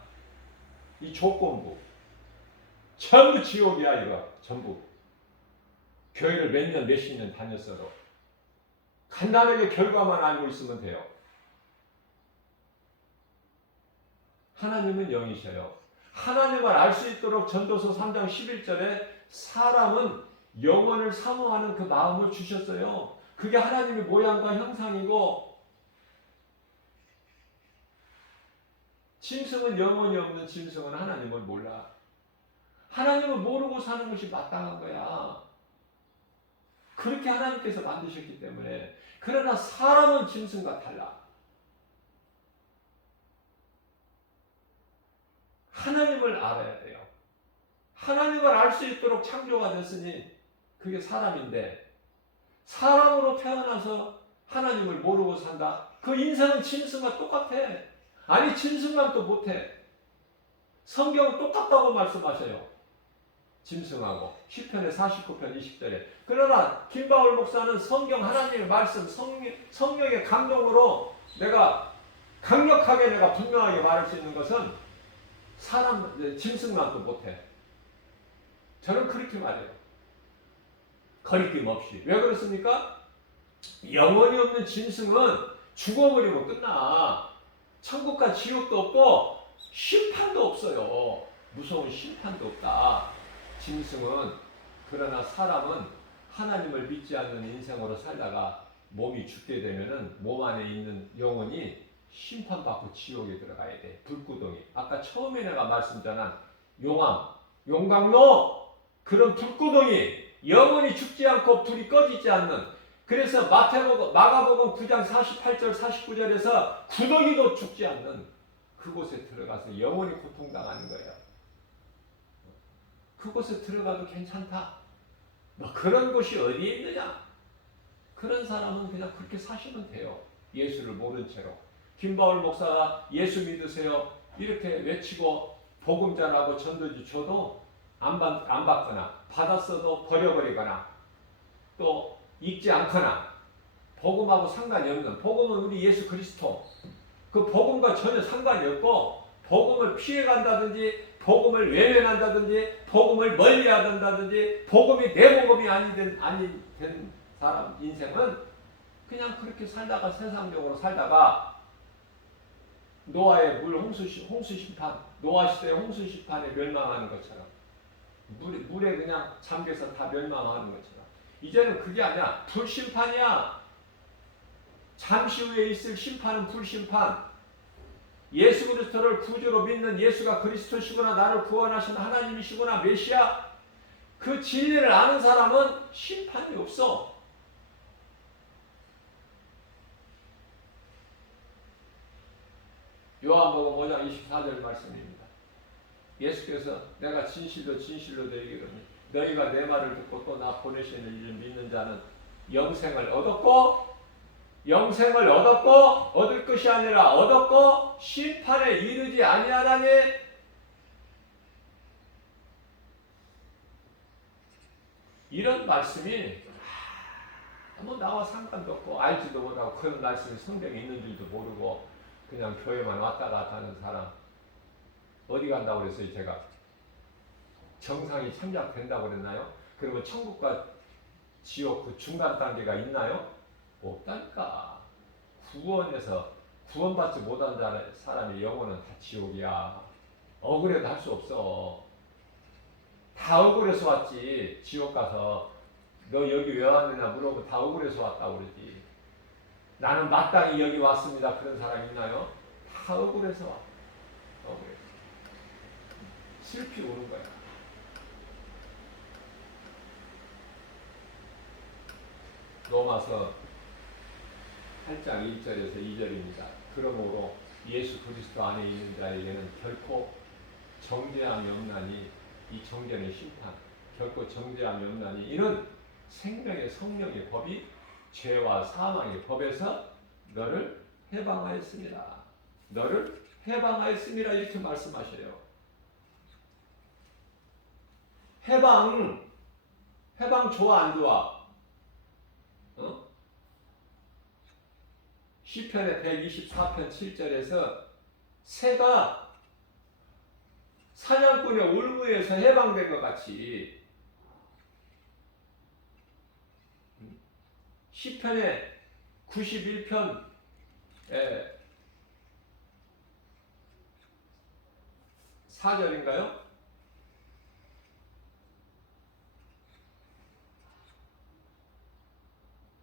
이 조건부 전부 지옥이야 이거 전부. 교회를 몇 년 몇십 년 다녔어도 간단하게 결과만 알고 있으면 돼요. 하나님은 영이셔요. 하나님을 알 수 있도록 전도서 3장 11절에 사람은 영혼을 사모하는 그 마음을 주셨어요. 그게 하나님의 모양과 형상이고, 짐승은 영혼이 없는 짐승은 하나님을 몰라. 하나님을 모르고 사는 것이 마땅한 거야. 그렇게 하나님께서 만드셨기 때문에. 그러나 사람은 짐승과 달라. 하나님을 알아야 돼요. 하나님을 알 수 있도록 창조가 됐으니 그게 사람인데, 사람으로 태어나서 하나님을 모르고 산다? 그 인생은 짐승과 똑같아. 아니 짐승만 또 못해. 성경은 똑같다고 말씀하셔요. 짐승하고 시편의 49편 20절에. 그러나 김바울 목사는 성경 하나님의 말씀 성령의 감동으로 내가 강력하게 내가 분명하게 말할 수 있는 것은 짐승만 또 못해. 저는 그렇게 말해요. 거리낌 없이. 왜 그렇습니까? 영혼이 없는 짐승은 죽어버리면 끝나. 천국과 지옥도 없고 심판도 없어요. 무서운 심판도 없다. 짐승은. 그러나 사람은 하나님을 믿지 않는 인생으로 살다가 몸이 죽게 되면은 몸 안에 있는 영혼이 심판받고 지옥에 들어가야 돼. 불구덩이. 아까 처음에 내가 말씀드린 용광로, 그런 불구덩이, 영원히 죽지 않고 불이 꺼지지 않는. 그래서 마가복음 9장 48절 49절에서 구덩이도 죽지 않는 그곳에 들어가서 영원히 고통당하는 거예요. 그곳에 들어가도 괜찮다. 뭐 그런 곳이 어디에 있느냐? 그런 사람은 그냥 그렇게 사시면 돼요. 예수를 모른 채로. 김바울 목사가 예수 믿으세요 이렇게 외치고 복음 전하고 전도지 줘도 안 받거나, 받았어도 버려버리거나 또 읽지 않거나, 복음하고 상관이 없는, 복음은 우리 예수 그리스도, 그 복음과 전혀 상관이 없고 복음을 피해간다든지 복음을 외면한다든지 복음을 멀리하든다든지 복음이 내 복음이 아닌 사람 인생은 그냥 그렇게 살다가 세상적으로 살다가 노아의 홍수 심판, 노아 시대의 홍수 심판에 멸망하는 것처럼 물에 그냥 잠겨서 다 멸망하는 것처럼 이제는 그게 아니야. 불심판이야. 잠시 후에 있을 심판은 불심판. 예수 그리스도를 구주로 믿는 예수가 그리스도시구나, 나를 구원하신 하나님이시구나, 메시아, 그 진리를 아는 사람은 심판이 없어. 요한복음 5장 24절 말씀입니다. 예수께서 내가 진실로 너희에게 너희가 내 말을 듣고 또 나 보내시는 이를 믿는 자는 영생을 얻었고 얻을 것이 아니라 얻었고 심판에 이르지 아니하라니. 이런 말씀이 아무 나와 상관도 없고 알지도 못하고 그런 말씀이 성경에 있는 줄도 모르고 그냥 교회만 왔다 갔다 하는 사람 어디 간다고 그랬어요? 제가 정상이 참작된다고 그랬나요? 그러면 천국과 지옥 그 중간 단계가 있나요? 없다니까. 구원받지 못한 사람의 영혼은 다 지옥이야. 억울해도 할 수 없어. 다 억울해서 왔지. 지옥 가서 너 여기 왜 왔느냐 물어보면 다 억울해서 왔다고 그러지. 나는 마땅히 여기 왔습니다. 그런 사람 있나요? 다 억울해서 와. 억울해서. 슬피 우는 거야. 로마서 8장 1절에서 2절입니다. 그러므로 예수 그리스도 안에 있는 자에게는 결코 정죄함이 없나니, 이 정죄는 심판, 결코 정죄함이 없나니 이는 생명의 성령의 법이 죄와 사망의 법에서 너를 해방하였습니다. 너를 해방하였습니다. 이렇게 말씀하셔요. 해방 좋아 안 좋아? 시편의 124편 7절에서 새가 사냥꾼의 올무에서 해방된 것 같이 시편의 91편 4절인가요?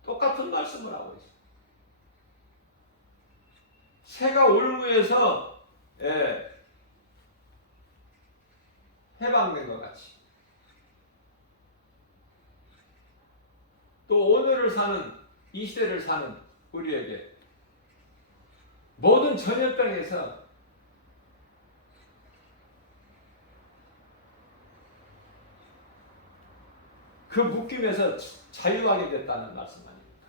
똑같은 말씀을 하고 있어요. 새가 올무에서 해방된 것 같이 또 오늘을 사는 이 시대를 사는 우리에게 모든 전염병에서 그 묶임에서 자유하게 됐다는 말씀 아닙니까?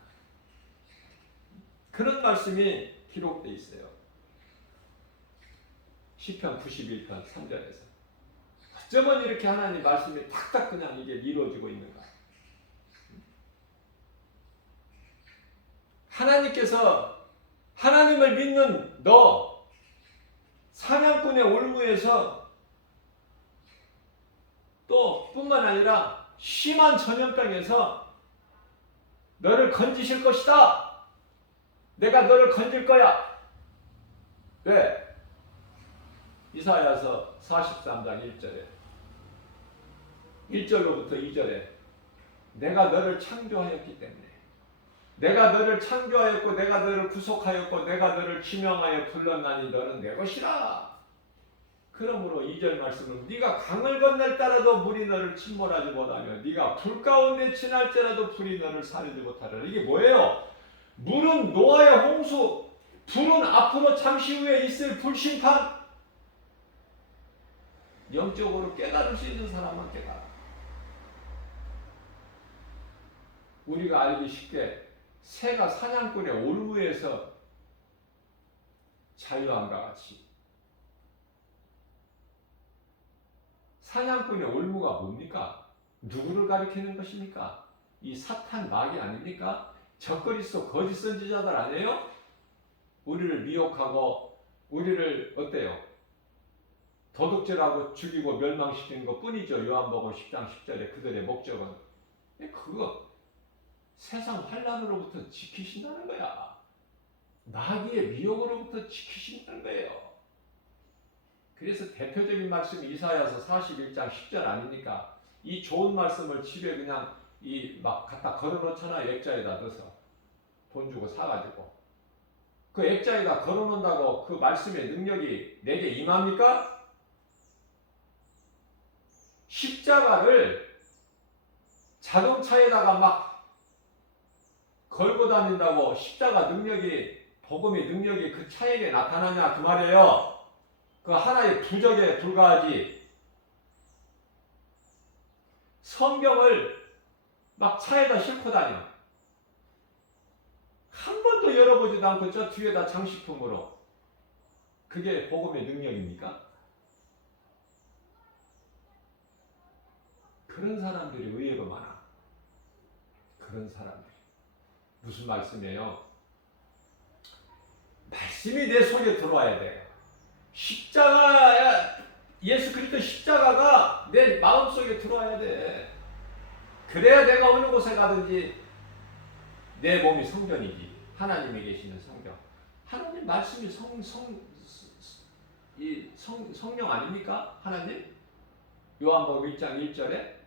그런 말씀이 기록되어 있어요. 시편 91편 3절에서 어쩌면 이렇게 하나님 말씀이 탁탁 그냥 이게 이루어지고 있는가? 하나님께서 하나님을 믿는 너 사냥꾼의 올무에서 또 뿐만 아니라 심한 전염병에서 너를 건지실 것이다. 내가 너를 건질 거야. 왜? 이사야서 43장 1절에 1절로부터 2절에 내가 너를 창조하였기 때문에 내가 너를 창조하였고 내가 너를 구속하였고 내가 너를 지명하여 불렀나니 너는 내 것이라. 그러므로 2절 말씀은 네가 강을 건널 물이 너를 침몰하지 못하며 네가 불 가운데 지날지라도 불이 너를 사르지 못하리라. 이게 뭐예요? 물은 노아의 홍수, 불은 앞으로 잠시 후에 있을 불심판. 영적으로 깨달을 수 있는 사람만 깨달아. 우리가 알기 쉽게 새가 사냥꾼의 올무에서 자유함과 같이 사냥꾼의 올무가 뭡니까? 누구를 가리키는 것입니까? 이 사탄 마귀 아닙니까? 적그리스도 거짓 선지자들 아니에요? 우리를 미혹하고 우리를 어때요? 도둑질하고 죽이고 멸망시키는 것 뿐이죠. 요한복음 10장 10절에 그들의 목적은. 그거 세상 환난으로부터 지키신다는 거야. 마귀의 미혹으로부터 지키신다는 거예요. 그래서 대표적인 말씀이 이사야서 41장 10절 아닙니까? 이 좋은 말씀을 집에 그냥 막 갖다 걸어놓잖아. 액자에다 넣어서 돈 주고 사가지고 그 액자에다 걸어놓는다고 그 말씀의 능력이 내게 임합니까? 십자가를 자동차에다가 막 걸고 다닌다고 십자가 능력이 복음의 능력이 그 차에게 나타나냐 그 말이에요. 그 하나의 부적에 불과하지. 성경을 막 차에다 싣고 다녀. 한 번도 열어보지도 않고 저 뒤에다 장식품으로. 그게 복음의 능력입니까? 그런 사람들이 의외로 많아. 그런 사람들. 무슨 말씀이에요? 말씀이 내 속에 들어와야 돼. 십자가, 예수 그리스도 십자가가 내 마음속에 들어와야 돼. 그래야 내가 어느 곳에 가든지 내 몸이 성전이지. 하나님이 계시는 성경. 하나님 말씀이 성령 아닙니까? 하나님? 요한복음 1장 1절에.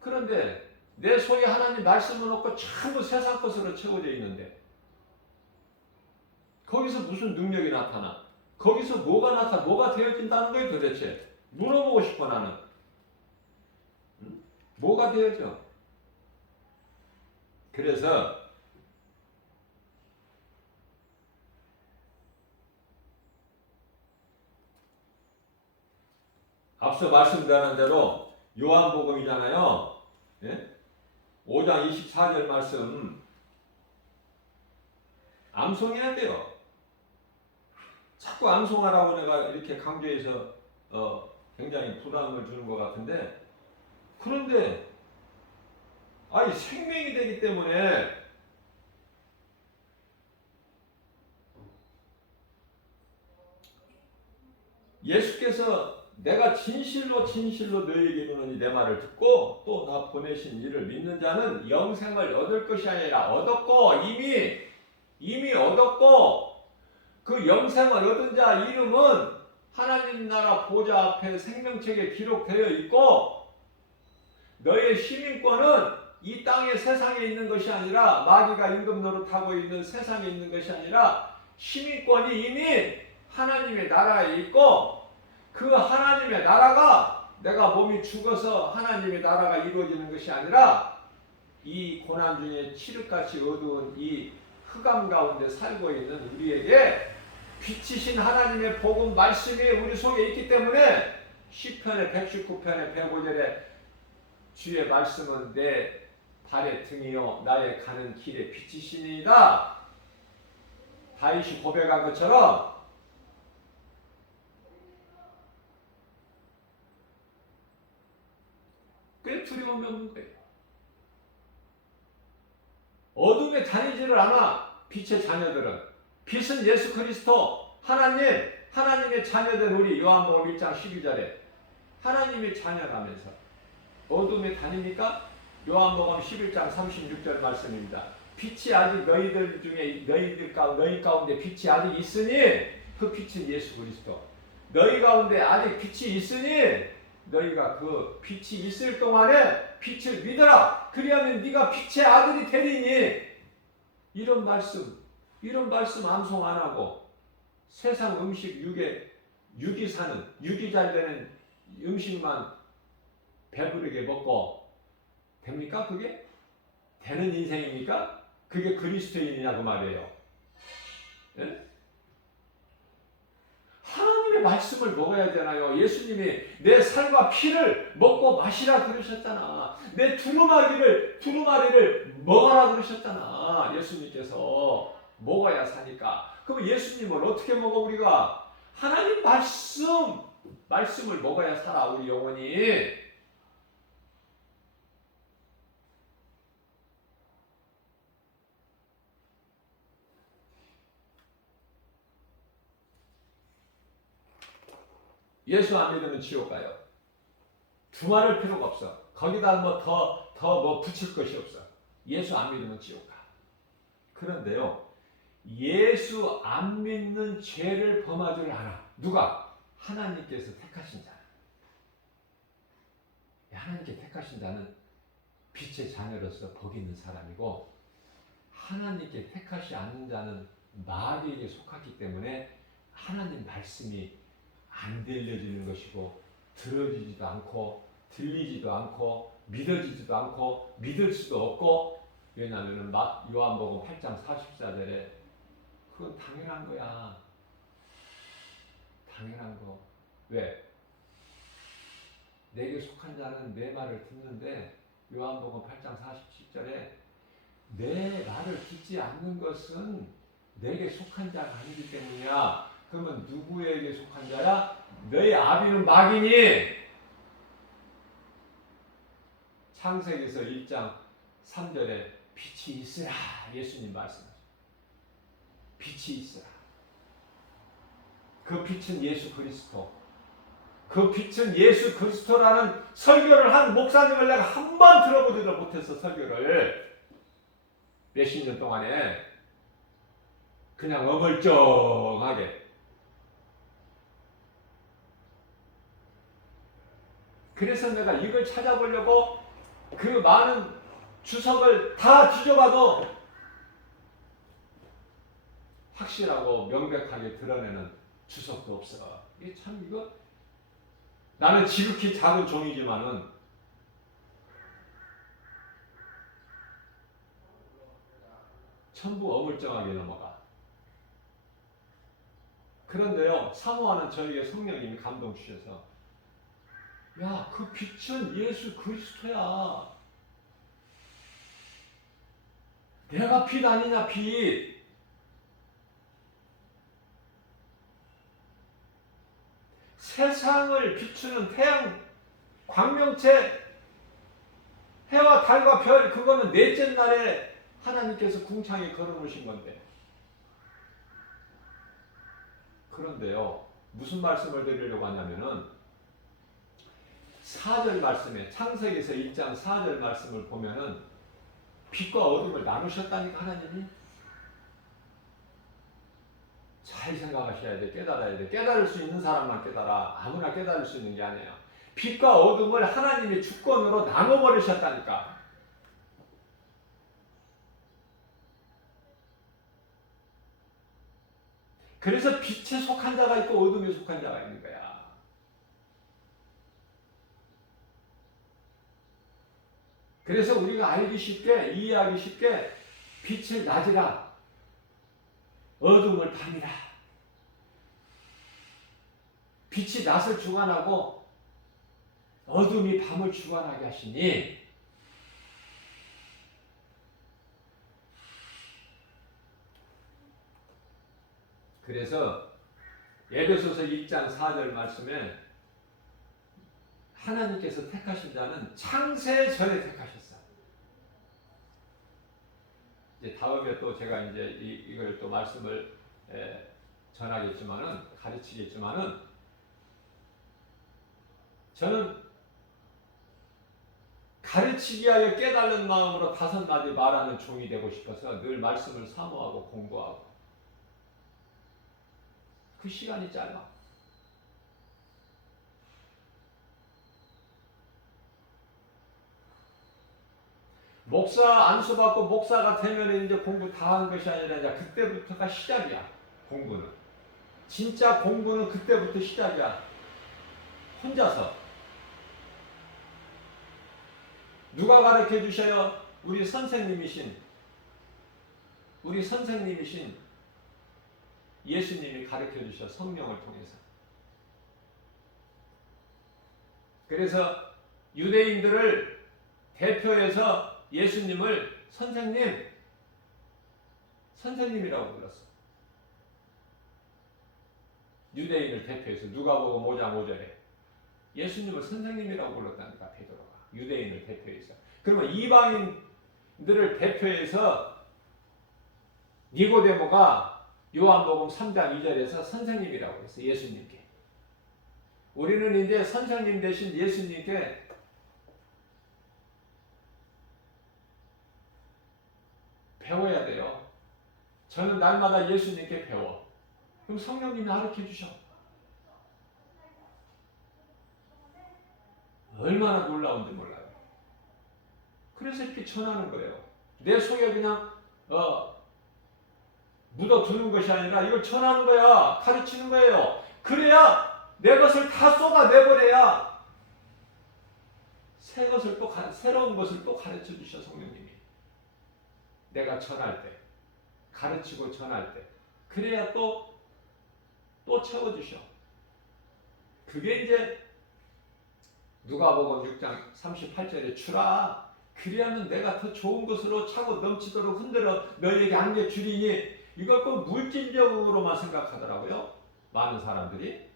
그런데 내 속에 하나님 말씀은 없고 전부 세상 것으로 채워져 있는데 거기서 무슨 능력이 나타나? 거기서 뭐가 되어진다는 거예요 도대체? 물어보고 싶어 나는. 응? 뭐가 되어져? 그래서 앞서 말씀드린 대로 요한복음이잖아요. 예? 5장 24절 말씀 암송해야 돼요. 자꾸 암송하라고 내가 이렇게 강조해서 굉장히 부담을 주는 것 같은데, 그런데 아니 생명이 되기 때문에 예수께서 내가 진실로 진실로 너희에게 이르노니 내 말을 듣고 또 나 보내신 이를 믿는 자는 영생을 얻을 것이 아니라 얻었고 이미 얻었고, 그 영생을 얻은 자 이름은 하나님 나라 보좌 앞에 생명책에 기록되어 있고, 너의 시민권은 이 땅의 세상에 있는 것이 아니라, 마귀가 임금 노릇하고 있는 세상에 있는 것이 아니라 시민권이 이미 하나님의 나라에 있고, 그 하나님의 나라가 내가 몸이 죽어서 하나님의 나라가 이루어지는 것이 아니라 이 고난 중에 칠흑같이 어두운 이 흑암 가운데 살고 있는 우리에게 빛이신 하나님의 복음 말씀이 우리 속에 있기 때문에 시편의 119편의 105절에 주의 말씀은 내 발의 등이요 나의 가는 길의 빛이시니이다. 다윗이 고백한 것처럼 꽤 두려움이 없는 거예요. 어둠에 다니지를 않아. 빛의 자녀들은, 빛은 예수 그리스도 하나님의 자녀된 우리, 요한복음 1장 12절에 하나님의 자녀라면서 어둠에 다닙니까? 요한복음 11장 36절 말씀입니다. 빛이 아직 너희들 중에 너희 가운데 빛이 아직 있으니 그 빛은 예수 그리스도. 너희 가운데 아직 빛이 있으니 너희가 그 빛이 있을 동안에 빛을 믿어라. 그리하면 네가 빛의 아들이 되리니. 이런 말씀 암송 안 하고 세상 음식 육이 잘 되는 음식만 배부르게 먹고 됩니까? 그게 되는 인생입니까? 그게 그리스도인이냐 그 말이에요. 네? 하나님의 말씀을 먹어야 되나요? 예수님이 내 살과 피를 먹고 마시라 그러셨잖아. 내 두루마리를 먹어라 그러셨잖아. 예수님께서 먹어야 사니까. 그럼 예수님을 어떻게 먹어 우리가? 하나님 말씀을 먹어야 살아 우리 영혼이. 예수 안 믿으면 지옥 가요. 두말할 필요가 없어. 거기다 더 붙일 것이 없어. 예수 안 믿으면 지옥 가. 그런데요, 예수 안 믿는 죄를 범하지를 않아. 누가? 하나님께서 택하신 자. 하나님께 택하신 자는 빛의 자녀로서 복 있는 사람이고, 하나님께 택하지 않는 자는 마귀에게 속하기 때문에 하나님 말씀이 안 들려지는 것이고, 들어지지도 않고 들리지도 않고 믿어지지도 않고 믿을 수도 없고. 왜냐하면 요한복음 8장 44절에 그건 당연한 거야. 당연한 거. 왜? 내게 속한 자는 내 말을 듣는데, 요한복음 8장 47절에 내 말을 듣지 않는 것은 내게 속한 자가 아니기 때문이야. 그러면 누구에게 속한 자야? 너희 아비는 마귀니. 창세기에서 1장 3절에 빛이 있으라 예수님 말씀하셨어요. 빛이 있으라. 그 빛은 예수 그리스도. 그 빛은 예수 그리스도라는 설교를 한 목사님을 내가 한 번 들어보지도 못해서, 설교를 몇십 년 동안에 그냥 어물쩡하게. 그래서 내가 이걸 찾아보려고 그 많은 주석을 다 뒤져봐도 확실하고 명백하게 드러내는 주석도 없어. 이게 참, 이거 나는 지극히 작은 종이지만은 전부 어물쩡하게 넘어가. 그런데요, 사모하는 저에게 성령님이 감동 주셔서, 야, 그 빛은 예수 그리스도야. 내가 빛 아니냐, 빛. 세상을 비추는 태양 광명체, 해와 달과 별, 그거는 넷째 날에 하나님께서 궁창에 걸어놓으신 건데. 그런데요, 무슨 말씀을 드리려고 하냐면은 4절 말씀에, 창세기에서 1장 4절 말씀을 보면은 빛과 어둠을 나누셨다니까 하나님이. 잘 생각하셔야 돼. 깨달아야 돼. 깨달을 수 있는 사람만 깨달아. 아무나 깨달을 수 있는 게 아니에요. 빛과 어둠을 하나님의 주권으로 나눠버리셨다니까. 그래서 빛에 속한 자가 있고 어둠에 속한 자가 있는 거야. 그래서 우리가 알기 쉽게, 이해하기 쉽게 빛을 낮이라, 어둠을 밤이라. 빛이 낮을 주관하고 어둠이 밤을 주관하게 하시니, 그래서 에베소서 1장 4절 말씀에 하나님께서 택하신 자는 창세 전에 택하셨어. 이제 다음에 또 제가 이제 이걸 또 말씀을 전하겠지만은, 가르치겠지만은, 저는 가르치기 위하여 깨달은 마음으로 5마디 말하는 종이 되고 싶어서 늘 말씀을 사모하고 공부하고. 그 시간이 짧아. 목사 안수받고 목사가 되면 이제 공부 다 하는 것이 아니라 이제 그때부터가 시작이야. 공부는. 진짜 공부는 그때부터 시작이야. 혼자서. 누가 가르쳐 주셔요? 우리 선생님이신 예수님이 가르쳐 주셔. 성령을 통해서. 그래서 유대인들을 대표해서 예수님을 선생님이라고 불렀어. 유대인을 대표해서. 누가복음 5장 5절에 예수님을 선생님이라고 불렀다니까, 베드로가. 유대인을 대표해서. 그러면 이방인들을 대표해서 니고데모가 요한복음 3장 2절에서 선생님이라고 했어. 예수님께. 우리는 이제 선생님 대신 예수님께 배워야 돼요. 저는 날마다 예수님께 배워. 그럼 성령님이 가르쳐 주셔. 얼마나 놀라운지 몰라요. 그래서 이렇게 전하는 거예요. 내 속에 그냥 묻어두는 것이 아니라 이걸 전하는 거야. 가르치는 거예요. 그래야 내 것을 다 쏟아내버려야 새로운 것을 또 가르쳐 주셔, 성령님이. 내가 전할 때, 가르치고 전할 때. 그래야 또 채워주셔. 그게 이제 누가복음 6장 38절에 주라. 그리하면 내가 더 좋은 것으로 차고 넘치도록 흔들어 너희에게 안겨주리니. 이걸 꼭 물질적으로만 생각하더라고요. 많은 사람들이.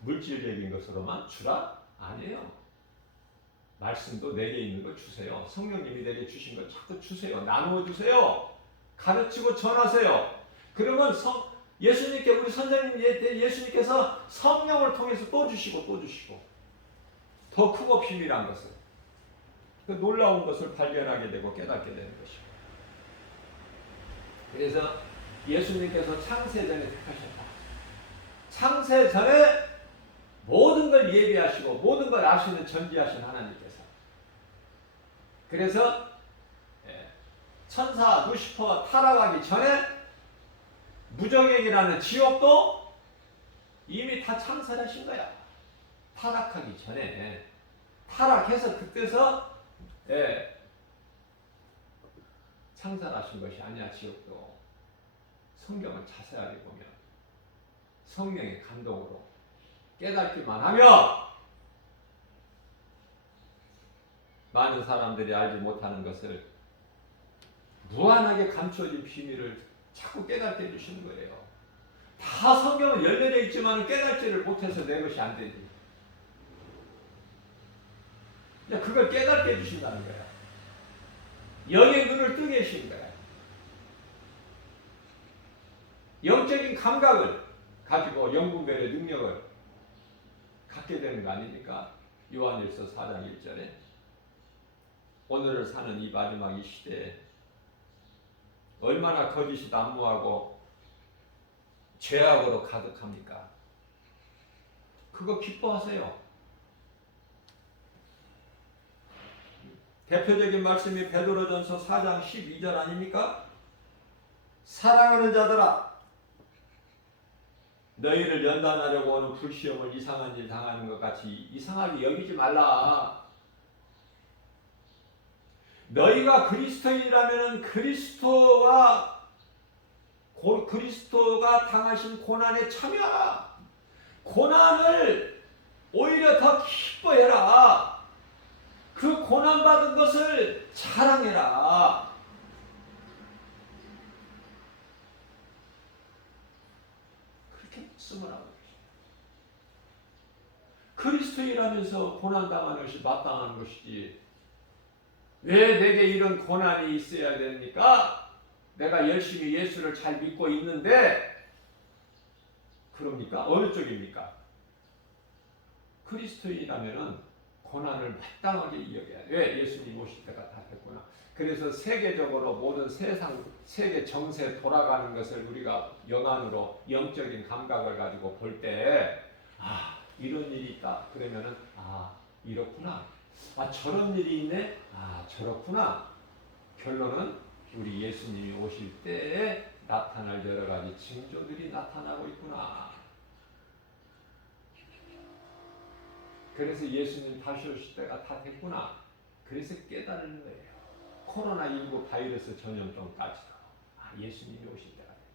물질적인 것으로만 주라? 아니에요. 말씀도 내게 있는 거 주세요. 성령님이 내게 주신 거 자꾸 주세요. 나누어 주세요. 가르치고 전하세요. 그러면 예수님께, 우리 선생님 예수님께서 성령을 통해서 또 주시고 더 크고 비밀한 것을, 그 놀라운 것을 발견하게 되고 깨닫게 되는 것이고. 그래서 예수님께서 창세전에 택하셨다. 창세전에 모든 걸 예비하시고 모든 걸 아시는 전지하신 하나님께서. 그래서 천사 루시퍼 타락하기 전에 무정행이라는 지옥도 이미 다 창설하신 거야. 타락하기 전에. 타락해서 그때서 창설하신 것이 아니야. 지옥도. 성경을 자세하게 보면 성령의 감동으로 깨닫기만 하면 많은 사람들이 알지 못하는 것을 무한하게 감추어진 비밀을 자꾸 깨닫게 해주시는 거예요. 다 성경은 열매되어 있지만 깨닫지를 못해서 내 것이 안 되지. 그걸 깨닫게 해주신다는 거야. 영의 눈을 뜨게 해주신 거야. 영적인 감각을 가지고 영분별의 능력을 갖게 되는 거 아닙니까? 요한일서 4장 1절에 오늘을 사는 이 마지막 이 시대에 얼마나 거짓이 난무하고 죄악으로 가득합니까? 그거 기뻐하세요. 대표적인 말씀이 베드로전서 4장 12절 아닙니까? 사랑하는 자들아, 너희를 연단하려고 오는 불시험을 이상한 일 당하는 것 같이 이상하게 여기지 말라. 너희가 그리스도인이라면 그리스도가 당하신 고난에 참여하라. 고난을 오히려 더 기뻐해라. 그 고난받은 것을 자랑해라. 그렇게 말씀을 하고 계십니다. 그리스도인이라면서 고난당하는 것이 마땅한 것이지 왜 내게 이런 고난이 있어야 됩니까? 내가 열심히 예수를 잘 믿고 있는데 그럽니까? 어느 쪽입니까? 그리스도인이라면은 고난을 마땅하게 이겨야 돼. 예수님 오실 때가 다 됐구나. 그래서 세계적으로 모든 세계 정세 돌아가는 것을 우리가 영안으로 영적인 감각을 가지고 볼 때 이런 일이 있다. 그러면은 이렇구나. 저런 일이 있네. 저렇구나. 결론은 우리 예수님이 오실 때에 나타날 여러 가지 징조들이 나타나고 있구나. 그래서 예수님 다시 오실 때가 다 됐구나. 그래서 깨달는 거예요. 코로나19 바이러스 전염병까지도 예수님이 오실 때가 됐구나.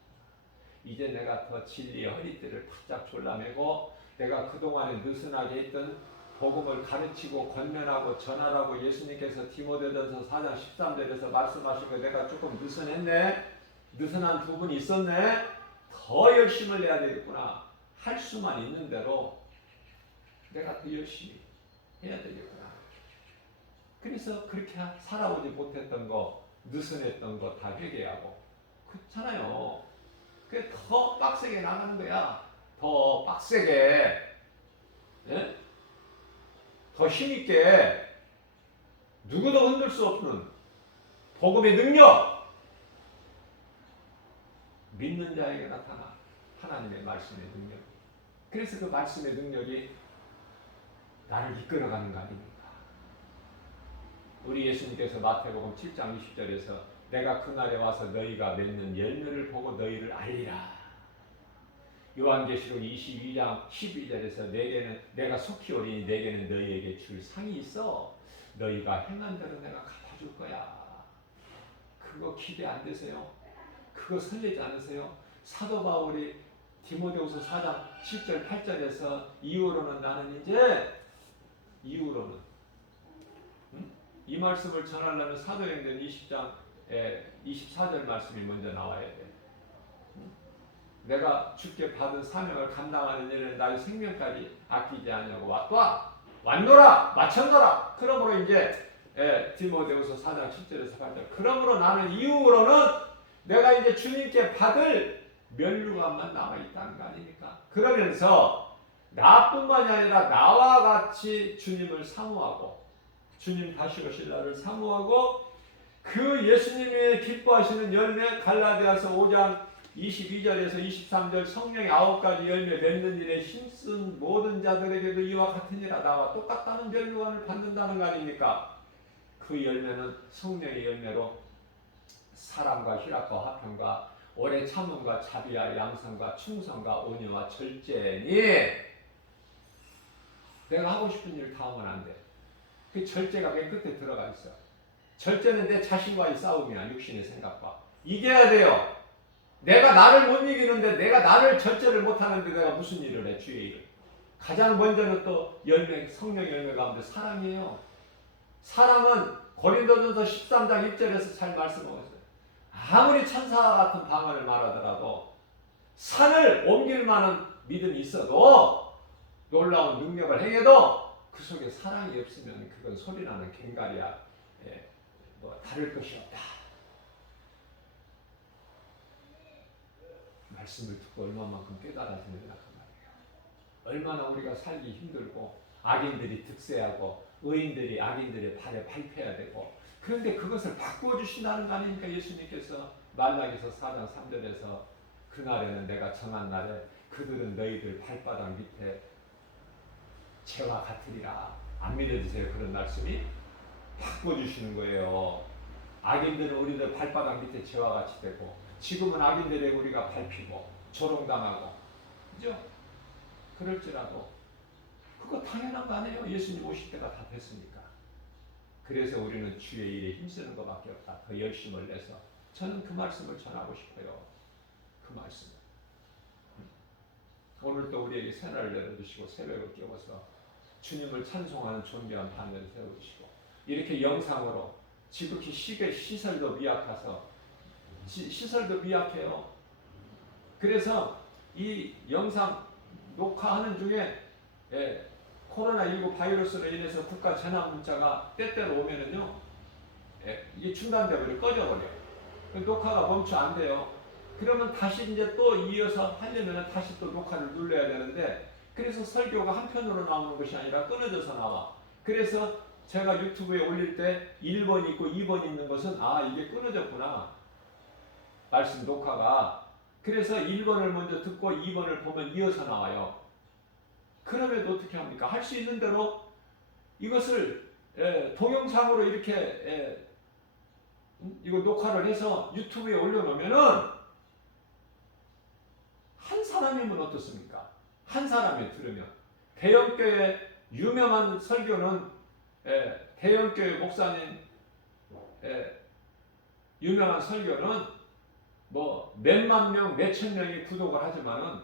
이제 내가 더 진리의 허리띠를 바짝 졸라매고 내가 그동안에 느슨하게 했던 복음을 가르치고 권면하고 전하라고 예수님께서 디모데전서 4장 13절에서 말씀하신 거 내가 조금 느슨했네. 느슨한 부분이 있었네. 더 열심을 내야 되겠구나. 할 수만 있는 대로 내가 더 열심히 해야 되겠구나. 그래서 그렇게 살아오지 못했던 거, 느슨했던 거 다 회개하고 그렇잖아요. 그게 더 빡세게 나가는 거야. 더 빡세게, 예? 더 힘있게 누구도 흔들 수 없는 복음의 능력, 믿는 자에게 나타나 하나님의 말씀의 능력. 그래서 그 말씀의 능력이 나를 이끌어가는 거 아닙니까? 우리 예수님께서 마태복음 7장 20절에서 내가 그날에 와서 너희가 맺는 열매를 보고 너희를 알리라. 요한계시록 22장 12절에서 내가 속히 오리니 내게는 너희에게 줄 상이 있어. 너희가 행한 대로 내가 갚아줄 거야. 그거 기대 안 되세요? 그거 설레지 않으세요? 사도 바울이 디모데후서 4장 7절 8절에서 이후로는 나는 이제 이 말씀을 전하려면 사도행전 20장 24절 말씀이 먼저 나와야 돼. 내가 주께 받은 사명을 감당하는 일을 나의 생명까지 아끼지 않냐고 왔노라 마쳤노라. 그러므로 이제 디모데후서 4장 7절에서 8절 그러므로 나는 이후로는 내가 이제 주님께 받을 면류관만 남아있다는 거 아닙니까? 그러면서 나뿐만이 아니라 나와 같이 주님을 사모하고 주님 다시 오실 날을 사모하고 그 예수님이 기뻐하시는 열매 갈라디아서 5장 22절에서 23절 성령의 9가지 열매 맺는 일에 힘쓴 모든 자들에게도 이와 같으니라. 나와 똑같다는 면류관을 받는다는 거 아닙니까? 그 열매는 성령의 열매로 사랑과 희락과 화평과 오래 참음과 자비와 양선과 충성과 온유와 절제니 내가 하고 싶은 일을 다 하면 안 돼. 그 절제가 맨 끝에 들어가 있어. 절제는 내 자신과의 싸움이야. 육신의 생각과. 이겨야 돼요. 내가 나를 못 이기는데 내가 나를 절제를 못하는데 내가 무슨 일을 해. 주의 일을. 가장 먼저는 또 열매, 성령 열매 가운데 사랑이에요. 사랑은 고린도전서 13장 1절에서 잘 말씀하고 있어요. 아무리 천사 같은 방언을 말하더라도 산을 옮길 만한 믿음이 있어도 놀라운 능력을 행해도 그 속에 사랑이 없으면 그건 소리나는 갱갈이야. 예, 뭐 다를 것이 없다. 말씀을 듣고 얼마만큼 깨달아지느냐 그 말이에요. 얼마나 우리가 살기 힘들고 악인들이 득세하고 의인들이 악인들의 발에 밟혀야 되고, 그런데 그것을 바꾸어 주신다는 거 아닙니까? 예수님께서 말라기서 4장 3절에서 그날에는 내가 정한 날에 그들은 너희들 발바닥 밑에 재와 같으리라. 안 믿어지세요? 그런 말씀이 바꿔주시는 거예요. 악인들은 우리들 발바닥 밑에 재와 같이 되고, 지금은 악인들에게 우리가 밟히고 조롱당하고, 그죠? 그럴지라도 그거 당연한 거 아니에요? 예수님 오실 때가 다 됐으니까. 그래서 우리는 주의 일에 힘쓰는 것밖에 없다. 그 열심을 내서 저는 그 말씀을 전하고 싶어요. 그 말씀. 오늘도 우리에게 새날을 내려주시고 새벽을 깨워서 주님을 찬송하는 존귀한 반면을 세워주시고, 이렇게 영상으로 지극히 시설도 미약해서 시설도 미약해요. 그래서 이 영상 녹화하는 중에 코로나19 바이러스로 인해서 국가 재난 문자가 때때로 오면은요, 이게 중단되고 꺼져버려요. 녹화가 멈춰 안 돼요. 그러면 다시 이제 또 이어서 하려면 다시 또 녹화를 눌러야 되는데, 그래서 설교가 한편으로 나오는 것이 아니라 끊어져서 나와. 그래서 제가 유튜브에 올릴 때 1번 있고 2번 있는 것은 이게 끊어졌구나. 말씀 녹화가. 그래서 1번을 먼저 듣고 2번을 보면 이어서 나와요. 그러면 어떻게 합니까? 할 수 있는 대로 이것을 동영상으로 이렇게 이거 녹화를 해서 유튜브에 올려놓으면은 한 사람이면 어떻습니까? 한 사람이 들으면. 대형교회 유명한 설교는 대형교회 목사님 유명한 설교는 뭐 몇만 명, 몇천 명이 구독을 하지만은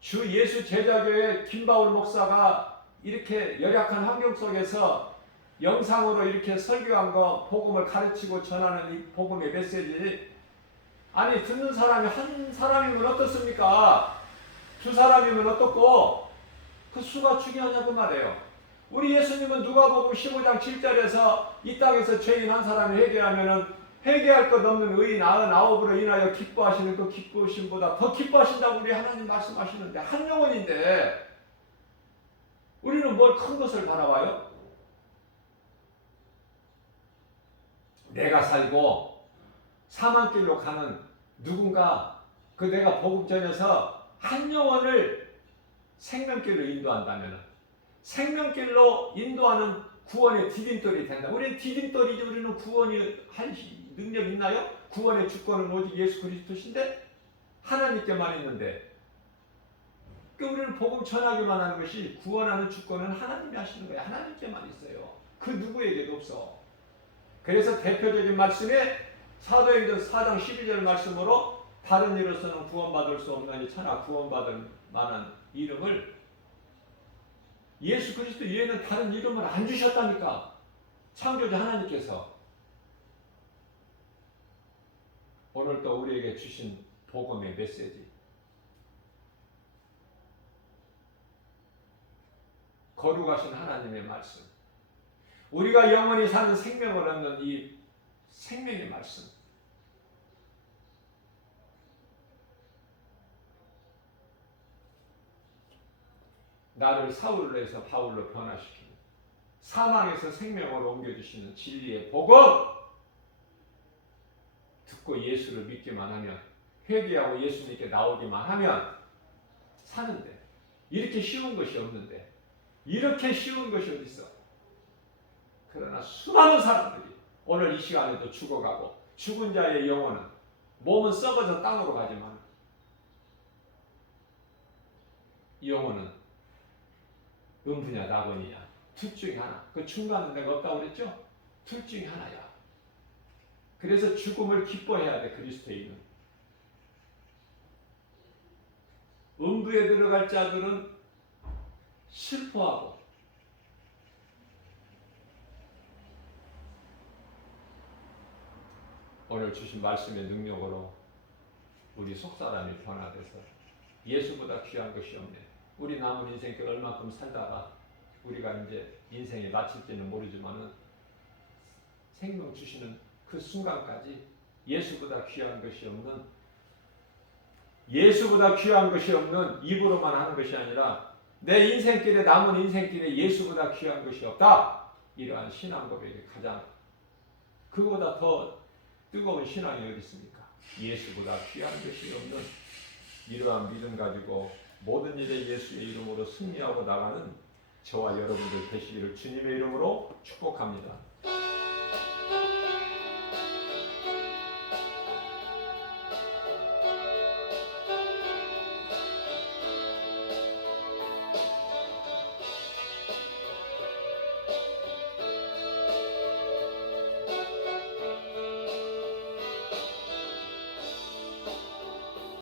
주 예수 제자교회 김바울 목사가 이렇게 열악한 환경 속에서 영상으로 이렇게 설교한 거, 복음을 가르치고 전하는 이 복음의 메시지, 아니 듣는 사람이 한 사람이면 어떻습니까? 두 사람이면 어떻고? 그 수가 중요하냐고 말이에요. 우리 예수님은 누가복음 15장 7절에서 이 땅에서 죄인 한 사람이 회개하면은 회개할 것 없는 의인 99으로 인하여 기뻐하시는 그 기쁘심보다 더 기뻐하신다고 우리 하나님 말씀하시는데, 한 영혼인데 우리는 뭘 큰 것을 바라봐요? 내가 살고 사망길로 가는 누군가, 그 내가 복음 전해서 한 영혼을 생명길로 인도한다면, 생명길로 인도하는 구원의 디딤돌이 된다. 우리는 디딤돌이지, 우리는 구원이 할 능력 있나요? 구원의 주권은 오직 예수 그리스도신데, 하나님께만 있는데, 우리는 복음 전하기만 하는 것이, 구원하는 주권은 하나님이 하시는 거예요. 하나님께만 있어요. 그 누구에게도 없어. 그래서 대표적인 말씀에 사도행전 4장 12절 말씀으로 다른 이로서는 구원받을 수 없나니 차나 구원받을 만한 이름을 예수 그리스도 이외에는 다른 이름을 안 주셨다니까. 창조주 하나님께서. 오늘도 우리에게 주신 복음의 메시지, 거룩하신 하나님의 말씀, 우리가 영원히 사는 생명을 얻는 이 생명의 말씀, 나를 사울로 해서 바울로 변화시키는, 사망에서 생명으로 옮겨주시는 진리의 복음, 듣고 예수를 믿기만 하면, 회개하고 예수님께 나오기만 하면 사는데, 이렇게 쉬운 것이 없는데, 이렇게 쉬운 것이 어디 있어? 그러나 수많은 사람들이 오늘 이 시간에도 죽어가고, 죽은 자의 영혼은, 몸은 썩어서 땅으로 가지만 영혼은 음부냐 낙원이냐, 둘 중에 하나. 그 중간은 내가 없다고 그랬죠? 둘 중에 하나야. 그래서 죽음을 기뻐해야 돼. 그리스도인은. 음부에 들어갈 자들은 슬퍼하고, 오늘 주신 말씀의 능력으로 우리 속사람이 변화돼서 예수보다 귀한 것이 없네. 우리 남은 인생길 얼마큼 살다가 우리가 이제 인생이 마칠지는 모르지만은 생명 주시는 그 순간까지 예수보다 귀한 것이 없는, 예수보다 귀한 것이 없는 입으로만 하는 것이 아니라 내 인생길에, 남은 인생길에 예수보다 귀한 것이 없다. 이러한 신앙 고백이 가장, 그보다 더 뜨거운 신앙이 어디 있습니까? 예수보다 귀한 것이 없는 이러한 믿음 가지고 모든 일에 예수의 이름으로 승리하고 나가는 저와 여러분들 되시기를 주님의 이름으로 축복합니다.